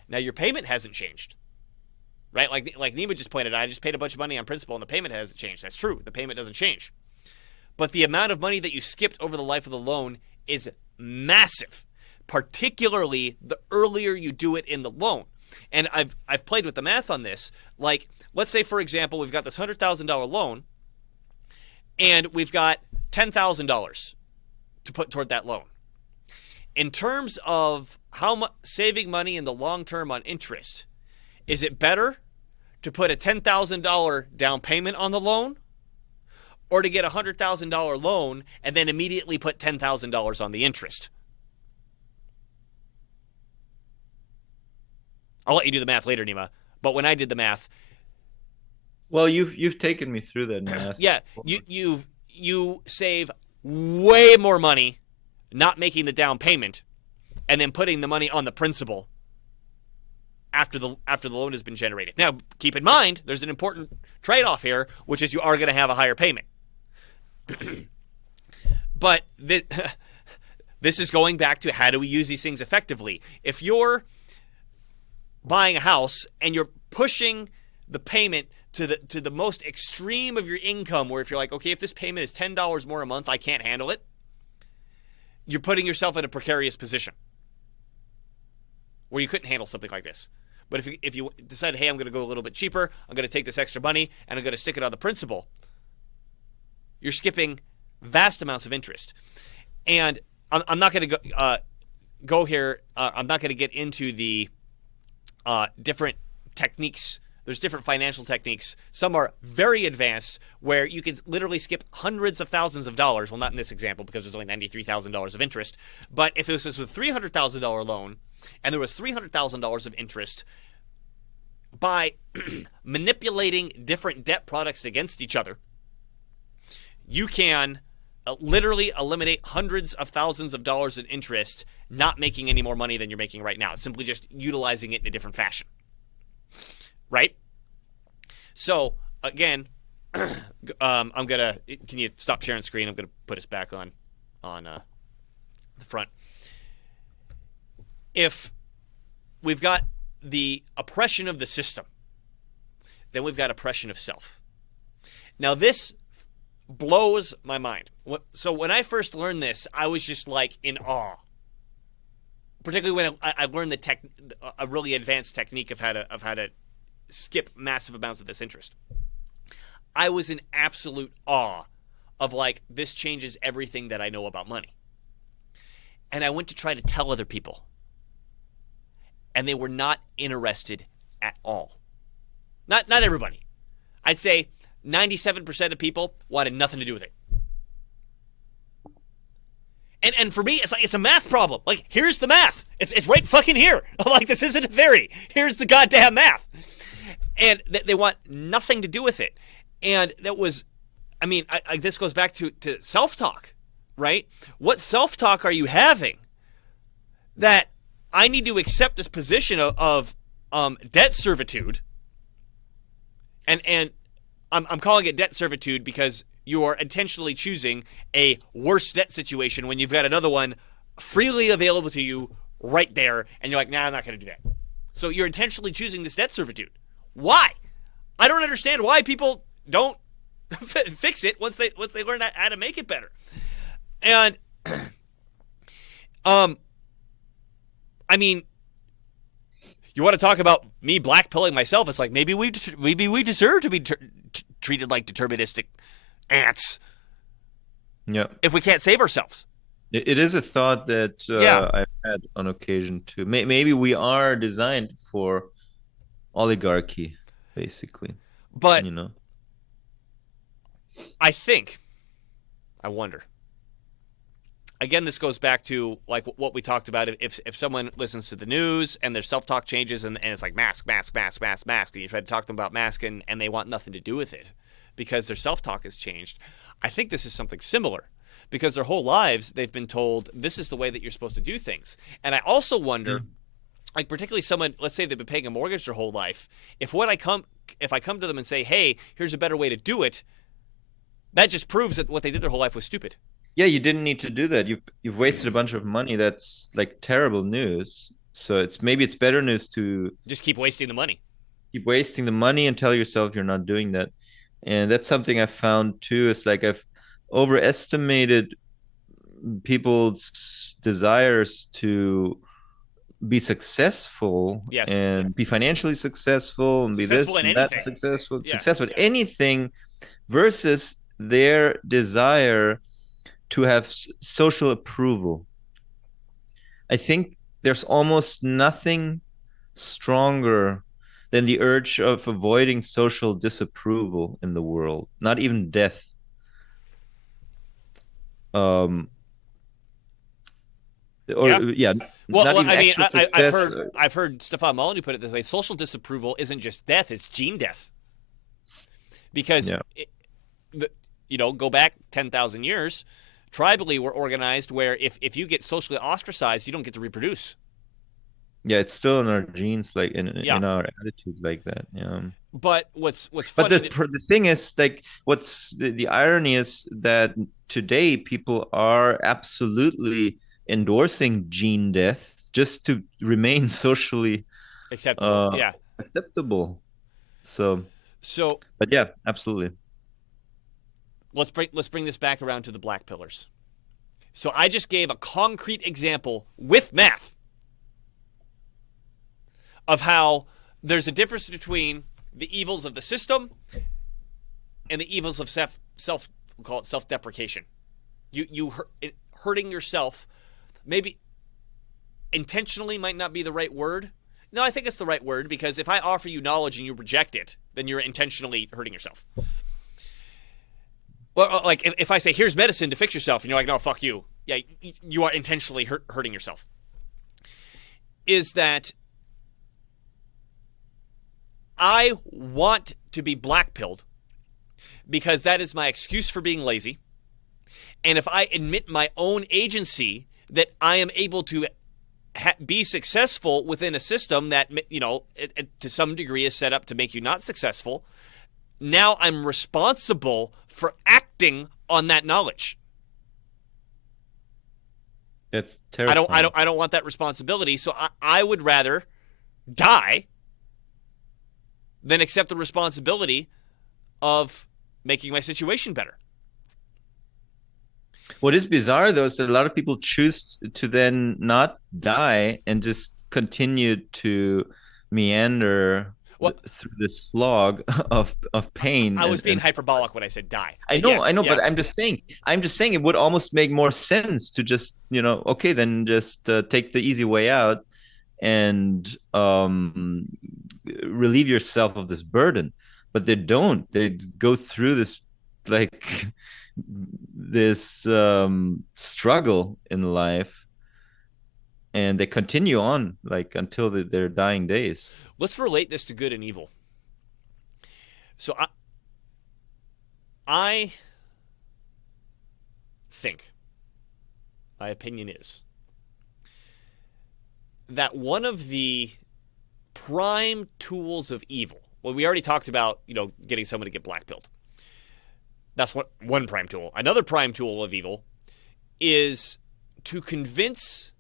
Now your payment hasn't changed, right? Like Nima just pointed out, I just paid a bunch of money on principal and the payment hasn't changed. That's true. The payment doesn't change. But the amount of money that you skipped over the life of the loan is massive, particularly the earlier you do it in the loan. And I've played with the math on this. Like, let's say, for example, we've got this $100,000 loan, and we've got $10,000 to put toward that loan. In terms of how much saving money in the long term on interest, is it better to put a $10,000 down payment on the loan, or to get a $100,000 loan and then immediately put $10,000 on the interest? I'll let you do the math later, Nima. But when I did the math, well, you've taken me through that math. yeah, you save way more money not making the down payment and then putting the money on the principal after the loan has been generated. Now, keep in mind, there's an important trade-off here, which is you are going to have a higher payment. But this is going back to how do we use these things effectively. If you're buying a house and you're pushing the payment to the most extreme of your income, where if you're like, okay, if this payment is $10 more a month, I can't handle it, you're putting yourself in a precarious position where you couldn't handle something like this. But if you decide, hey, I'm going to go a little bit cheaper, I'm going to take this extra money and I'm going to stick it on the principal, you're skipping vast amounts of interest. And I'm not going to go here. I'm not going to get into the different techniques. There's different financial techniques. Some are very advanced where you can literally skip hundreds of thousands of dollars. Well, not in this example because there's only $93,000 of interest. But if this was a $300,000 loan and there was $300,000 of interest, by manipulating different debt products against each other, you can literally eliminate hundreds of thousands of dollars in interest, not making any more money than you're making right now. It's simply just utilizing it in a different fashion. Right? So, again, I'm going to... Can you stop sharing screen? I'm going to put us back on the front. If we've got the oppression of the system, then we've got oppression of self. Now, this blows my mind. So when I first learned this, I was just like in awe. Particularly when I learned a really advanced technique of how to skip massive amounts of this interest. I was in absolute awe of like, this changes everything that I know about money. And I went to try to tell other people. And they were not interested at all. Not everybody. I'd say 97% of people wanted nothing to do with it. And for me, it's like, it's a math problem. Like, here's the math. It's right fucking here. Like, this isn't a theory. Here's the goddamn math. And they want nothing to do with it. And that was, I mean, this goes back to self-talk, right? What self-talk are you having that I need to accept this position of debt servitude? And I'm calling it debt servitude because you are intentionally choosing a worse debt situation when you've got another one freely available to you right there, and you're like, nah, I'm not going to do that. So you're intentionally choosing this debt servitude. Why? I don't understand why people don't fix it once they learn how to make it better. And I mean, you want to talk about me blackpilling myself? It's like maybe we deserve to be treated like deterministic ants. Yeah. If we can't save ourselves. It is a thought that I've had on occasion too. Maybe we are designed for oligarchy, basically. But you know, I wonder. Again, this goes back to like what we talked about. If someone listens to the news and their self-talk changes and it's like mask, and you try to talk to them about mask and they want nothing to do with it because their self-talk has changed. I think this is something similar because their whole lives they've been told this is the way that you're supposed to do things. And I also wonder, like particularly someone, let's say they've been paying a mortgage their whole life, if I come to them and say, hey, here's a better way to do it, that just proves that what they did their whole life was stupid. Yeah, you didn't need to do that. You've wasted a bunch of money. That's like terrible news. So it's better news to Just keep wasting the money. keep wasting the money and tell yourself you're not doing that. And that's something I found too. It's like I've overestimated people's desires to be successful Yes. and be financially successful and Successful be in this and that anything. successful, Yeah. successful at anything versus their desire to have social approval. I think there's almost nothing stronger than the urge of avoiding social disapproval in the world, not even death. Um, or Yeah. Well, not even I mean, actual success. I've heard Stefan Molyneux put it this way: social disapproval isn't just death; it's gene death. Because, go back 10,000 years, tribally we're organized where if you get socially ostracized, you don't get to reproduce. Yeah, it's still in our genes, like in our attitude, like that. Yeah. But what's But funny? the thing is, like, what's the irony is that today people are absolutely endorsing gene death just to remain socially acceptable. acceptable. So, So, but yeah, absolutely. let's bring this back around to the Blackpillers. So I just gave a concrete example with math of how there's a difference between the evils of the system and the evils of we'll call it self-deprecation. You hurting yourself, maybe intentionally might not be the right word. No, I think it's the right word, because if I offer you knowledge and you reject it, then you're intentionally hurting yourself. Well, like if I say, here's medicine to fix yourself, and you're like, no, fuck you. Yeah, you are intentionally hurting yourself. Is that I want to be blackpilled because that is my excuse for being lazy. And if I admit my own agency that I am able to be successful within a system that, to some degree is set up to make you not successful, now I'm responsible for acting on that knowledge. That's terrible. I don't want that responsibility, so I would rather die than accept the responsibility of making my situation better. What is bizarre, though, is that a lot of people choose to then not die and just continue to meander through the slog of pain. I was being hyperbolic when I said die. I know, but I'm just saying it would almost make more sense to just, okay, then just take the easy way out and relieve yourself of this burden. But they don't. They go through this, like, this struggle in life, and they continue on, like, until their dying days. Let's relate this to good and evil. So I think, my opinion is, that one of the prime tools of evil, well, we already talked about, getting someone to get blackpilled. That's one prime tool. Another prime tool of evil is to convince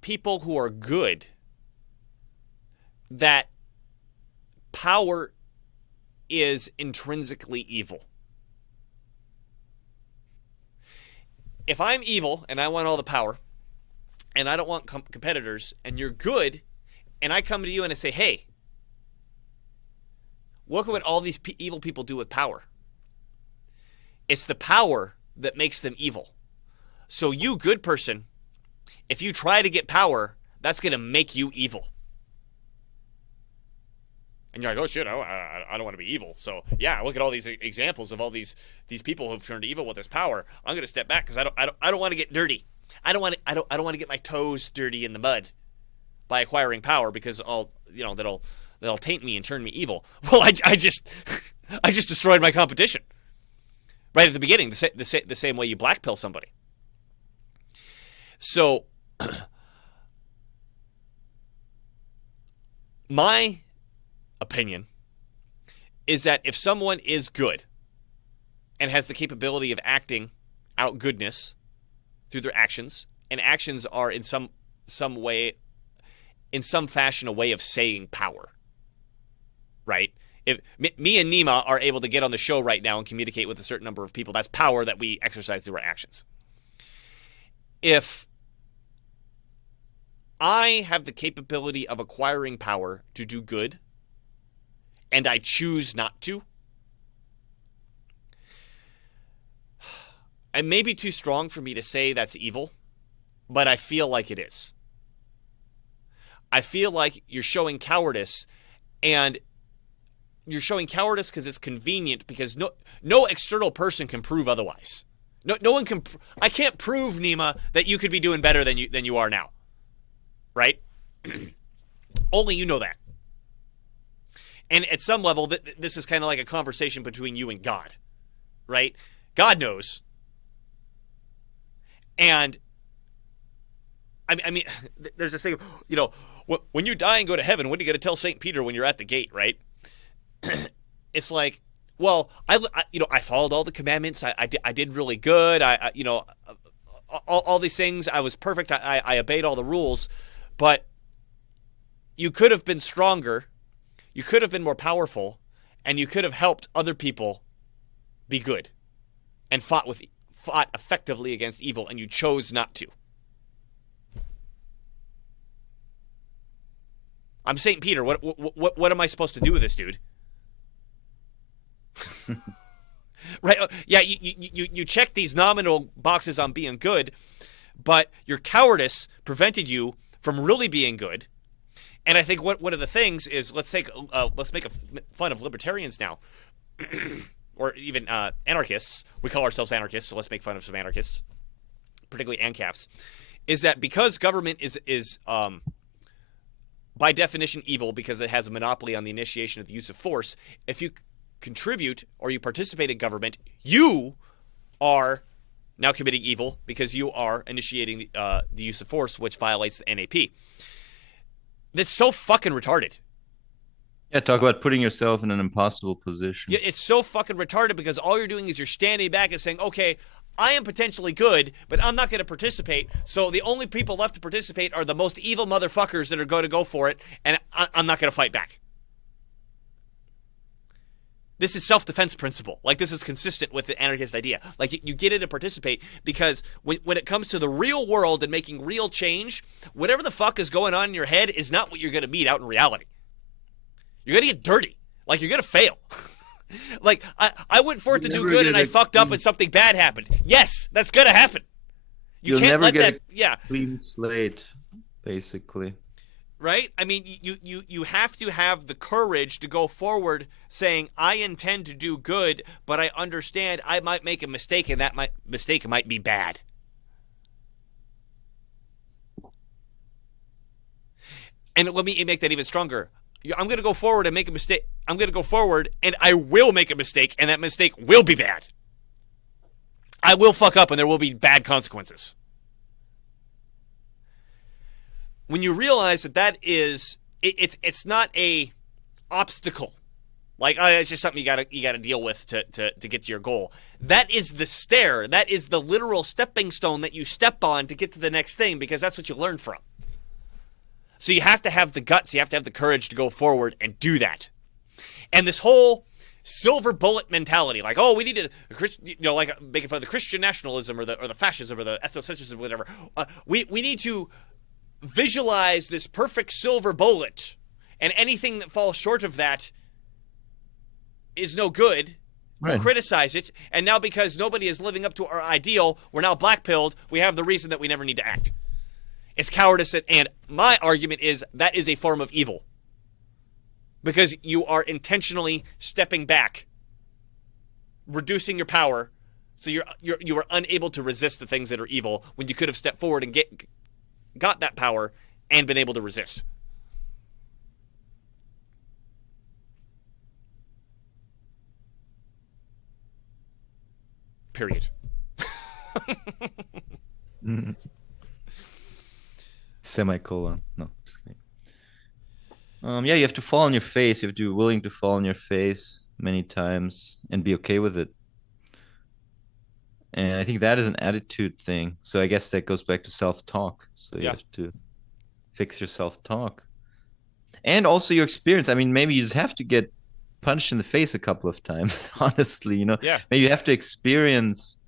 people who are good that power is intrinsically evil. If I'm evil and I want all the power and I don't want competitors, and you're good, and I come to you and I say, hey, look at what all these evil people do with power. It's the power that makes them evil. So you, good person, if you try to get power, that's going to make you evil. And you're like, oh shit, I don't want to be evil. So yeah, look at all these examples of all these people who've turned evil with this power. I'm going to step back because I don't want to get dirty. I don't want to get my toes dirty in the mud by acquiring power, because that'll taint me and turn me evil. Well, I just destroyed my competition. right at the beginning, the same way you blackpill somebody. So my opinion is that if someone is good and has the capability of acting out goodness through their actions, and actions are in some way, in some fashion, a way of saying power, right? If me and Nima are able to get on the show right now and communicate with a certain number of people, that's power that we exercise through our actions. If I have the capability of acquiring power to do good, and I choose not to, it may be too strong for me to say that's evil, but I feel like it is. I feel like you're showing cowardice, and you're showing cowardice because it's convenient, because no external person can prove otherwise. No one can. I can't prove, Nima, that you could be doing better than you are now, right? Only you know that. And at some level, this is kind of like a conversation between you and God, right? God knows. And I mean, there's this thing, when you die and go to heaven, what are you going to tell St. Peter when you're at the gate, right? It's like, well, I followed all the commandments. I did really good. All these things. I was perfect. I obeyed all the rules, but you could have been stronger. You could have been more powerful, and you could have helped other people be good and fought effectively against evil, and you chose not to. I'm St. Peter. What am I supposed to do with this, dude? Right? Yeah, you check these nominal boxes on being good, but your cowardice prevented you from really being good. And I think one of the things is, let's make fun of libertarians now, or even anarchists. We call ourselves anarchists, so let's make fun of some anarchists, particularly ANCAPs. Is that because government is by definition evil because it has a monopoly on the initiation of the use of force? If you contribute or you participate in government, you are now committing evil because you are initiating the use of force, which violates the NAP. That's so fucking retarded. Yeah, talk about putting yourself in an impossible position. Yeah, it's so fucking retarded because all you're doing is you're standing back and saying, okay, I am potentially good, but I'm not going to participate, so the only people left to participate are the most evil motherfuckers that are going to go for it, and I'm not going to fight back. This is self-defense principle. Like, this is consistent with the anarchist idea. Like, you get in to participate because when it comes to the real world and making real change, whatever the fuck is going on in your head is not what you're going to meet out in reality. You're going to get dirty. Like, you're going to fail. Like, I went for it to do good and I fucked up and something bad happened. Yes, that's going to happen. You'll can't never get a clean slate, basically. Right? I mean, you have to have the courage to go forward saying, I intend to do good, but I understand I might make a mistake, and that mistake might be bad. And let me make that even stronger. I'm going to go forward and make a mistake. I'm going to go forward, and I will make a mistake, and that mistake will be bad. I will fuck up, and there will be bad consequences. When you realize that is, it's not a obstacle, like it's just something you gotta deal with to get to your goal. That is the stair. That is the literal stepping stone that you step on to get to the next thing, because that's what you learn from. So you have to have the guts. You have to have the courage to go forward and do that. And this whole silver bullet mentality, like, oh, we need to, like making fun of the Christian nationalism or the fascism or the ethnocentrism, or whatever. We need to visualize this perfect silver bullet, and anything that falls short of that is no good. Right. Criticize it, and now because nobody is living up to our ideal, we're now blackpilled. We have the reason that we never need to act. It's cowardice, and my argument is that is a form of evil, because you are intentionally stepping back, reducing your power, so you are unable to resist the things that are evil when you could have stepped forward and got that power and been able to resist. Period. Semicolon. No, just kidding. Yeah, you have to fall on your face. You have to be willing to fall on your face many times and be okay with it. And I think that is an attitude thing. So I guess that goes back to self-talk. So you have to fix your self-talk. And also your experience. I mean, maybe you just have to get punched in the face a couple of times, honestly, Yeah. Maybe you have to experience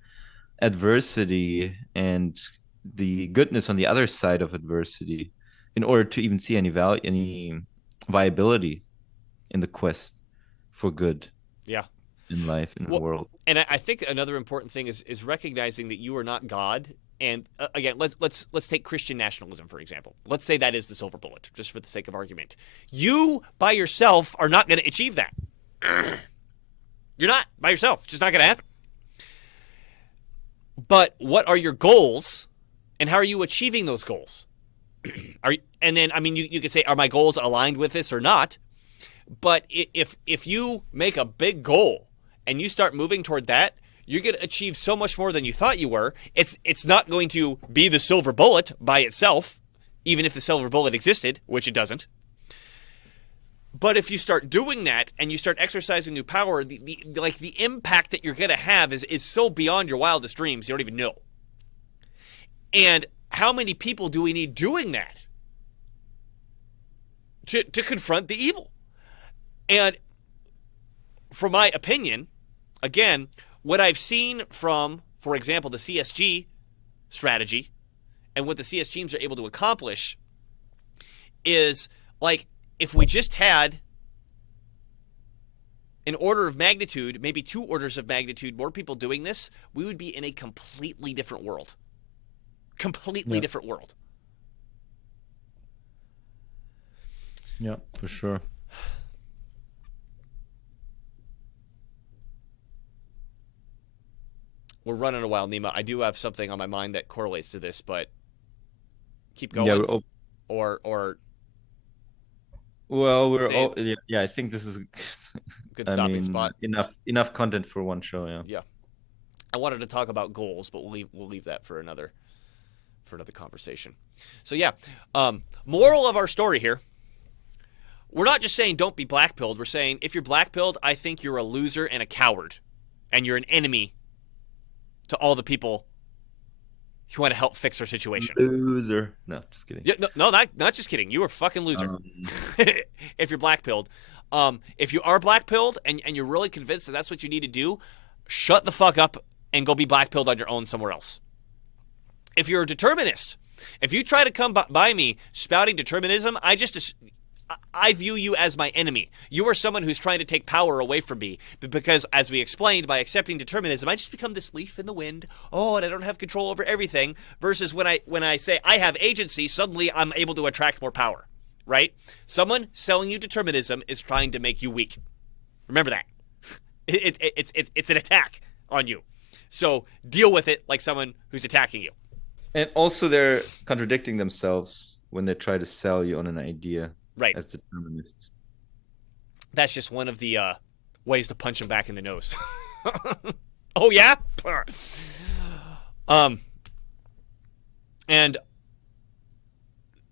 adversity and the goodness on the other side of adversity in order to even see any value, any viability in the quest for good. Yeah. In life, in the world. And I think another important thing is recognizing that you are not God. And again, let's take Christian nationalism, for example. Let's say that is the silver bullet, just for the sake of argument. You, by yourself, are not going to achieve that. You're not by yourself. It's just not going to happen. But what are your goals, and how are you achieving those goals? And then, I mean, you could say, are my goals aligned with this or not? But if you make a big goal and you start moving toward that, you're going to achieve so much more than you thought you were. It's not going to be the silver bullet by itself, even if the silver bullet existed, which it doesn't. But if you start doing that and you start exercising new power, the impact that you're going to have is so beyond your wildest dreams, you don't even know. And how many people do we need doing that to confront the evil? And from my opinion, again, what I've seen from, for example, the CSG strategy and what the CSGs are able to accomplish is, like, if we just had an order of magnitude, maybe 2 orders of magnitude more people doing this, we would be in a completely different world. Completely different world. Yeah, for sure. We're running a while, Nima. I do have something on my mind that correlates to this, but keep going. Yeah, or well, I think this is a good stopping spot. Enough content for one show. Yeah. I wanted to talk about goals, but we'll leave that for another conversation. So yeah, moral of our story here. We're not just saying don't be blackpilled. We're saying if you're blackpilled, I think you're a loser and a coward, and you're an enemy to all the people who want to help fix our situation. Loser. No, just kidding. Yeah, no, not just kidding. You are a fucking loser. If you're blackpilled. If you are blackpilled and you're really convinced that that's what you need to do, shut the fuck up and go be blackpilled on your own somewhere else. If you're a determinist, if you try to come by me spouting determinism, I view you as my enemy. You are someone who's trying to take power away from me because, as we explained, by accepting determinism, I just become this leaf in the wind. Oh, and I don't have control over everything. Versus when I say I have agency, suddenly I'm able to attract more power, right? Someone selling you determinism is trying to make you weak. Remember that. It's an attack on you. So deal with it like someone who's attacking you. And also, they're contradicting themselves when they try to sell you on an idea. Right. As determinists. That's just one of the ways to punch him back in the nose. Oh, yeah? And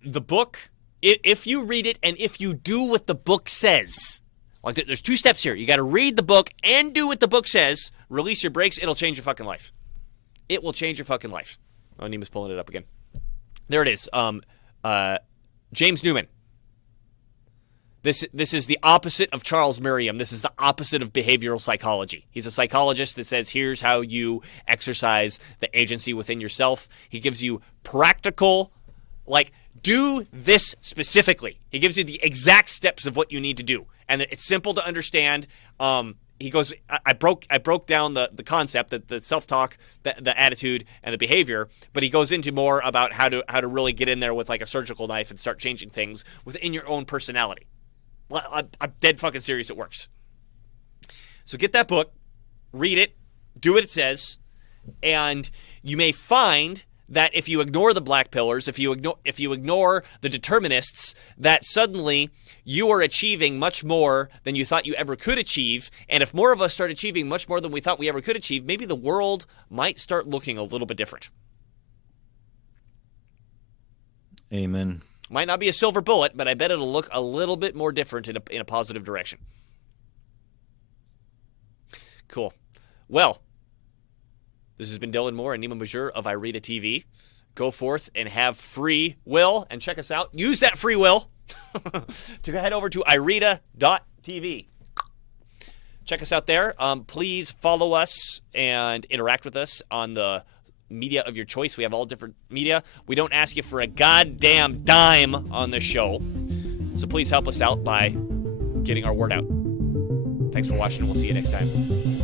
the book, if you read it and if you do what the book says, like there's 2 steps here. You got to read the book and do what the book says. Release your brakes. It'll change your fucking life. It will change your fucking life. Oh, Nima's pulling it up again. There it is. James Newman. This is the opposite of Charles Merriam. This is the opposite of behavioral psychology. He's a psychologist that says, here's how you exercise the agency within yourself. He gives you practical, like, do this specifically. He gives you the exact steps of what you need to do. And it's simple to understand. He goes, I broke down the concept, the self-talk, the attitude, and the behavior, but he goes into more about how to really get in there with like a surgical knife and start changing things within your own personality. I'm dead fucking serious. It works. So get that book, read it, do what it says, and you may find that if you ignore the Blackpillers, if you ignore the determinists, that suddenly you are achieving much more than you thought you ever could achieve. And if more of us start achieving much more than we thought we ever could achieve, maybe the world might start looking a little bit different. Amen. Might not be a silver bullet, but I bet it'll look a little bit more different in a positive direction. Cool. Well, this has been Dylan Moore and Nima Majur of Irita TV. Go forth and have free will, and check us out. Use that free will to head over to irita.tv. Check us out there. Please follow us and interact with us on the media of your choice. We have all different media. We don't ask you for a goddamn dime on this show. So please help us out by getting our word out. Thanks for watching, and we'll see you next time.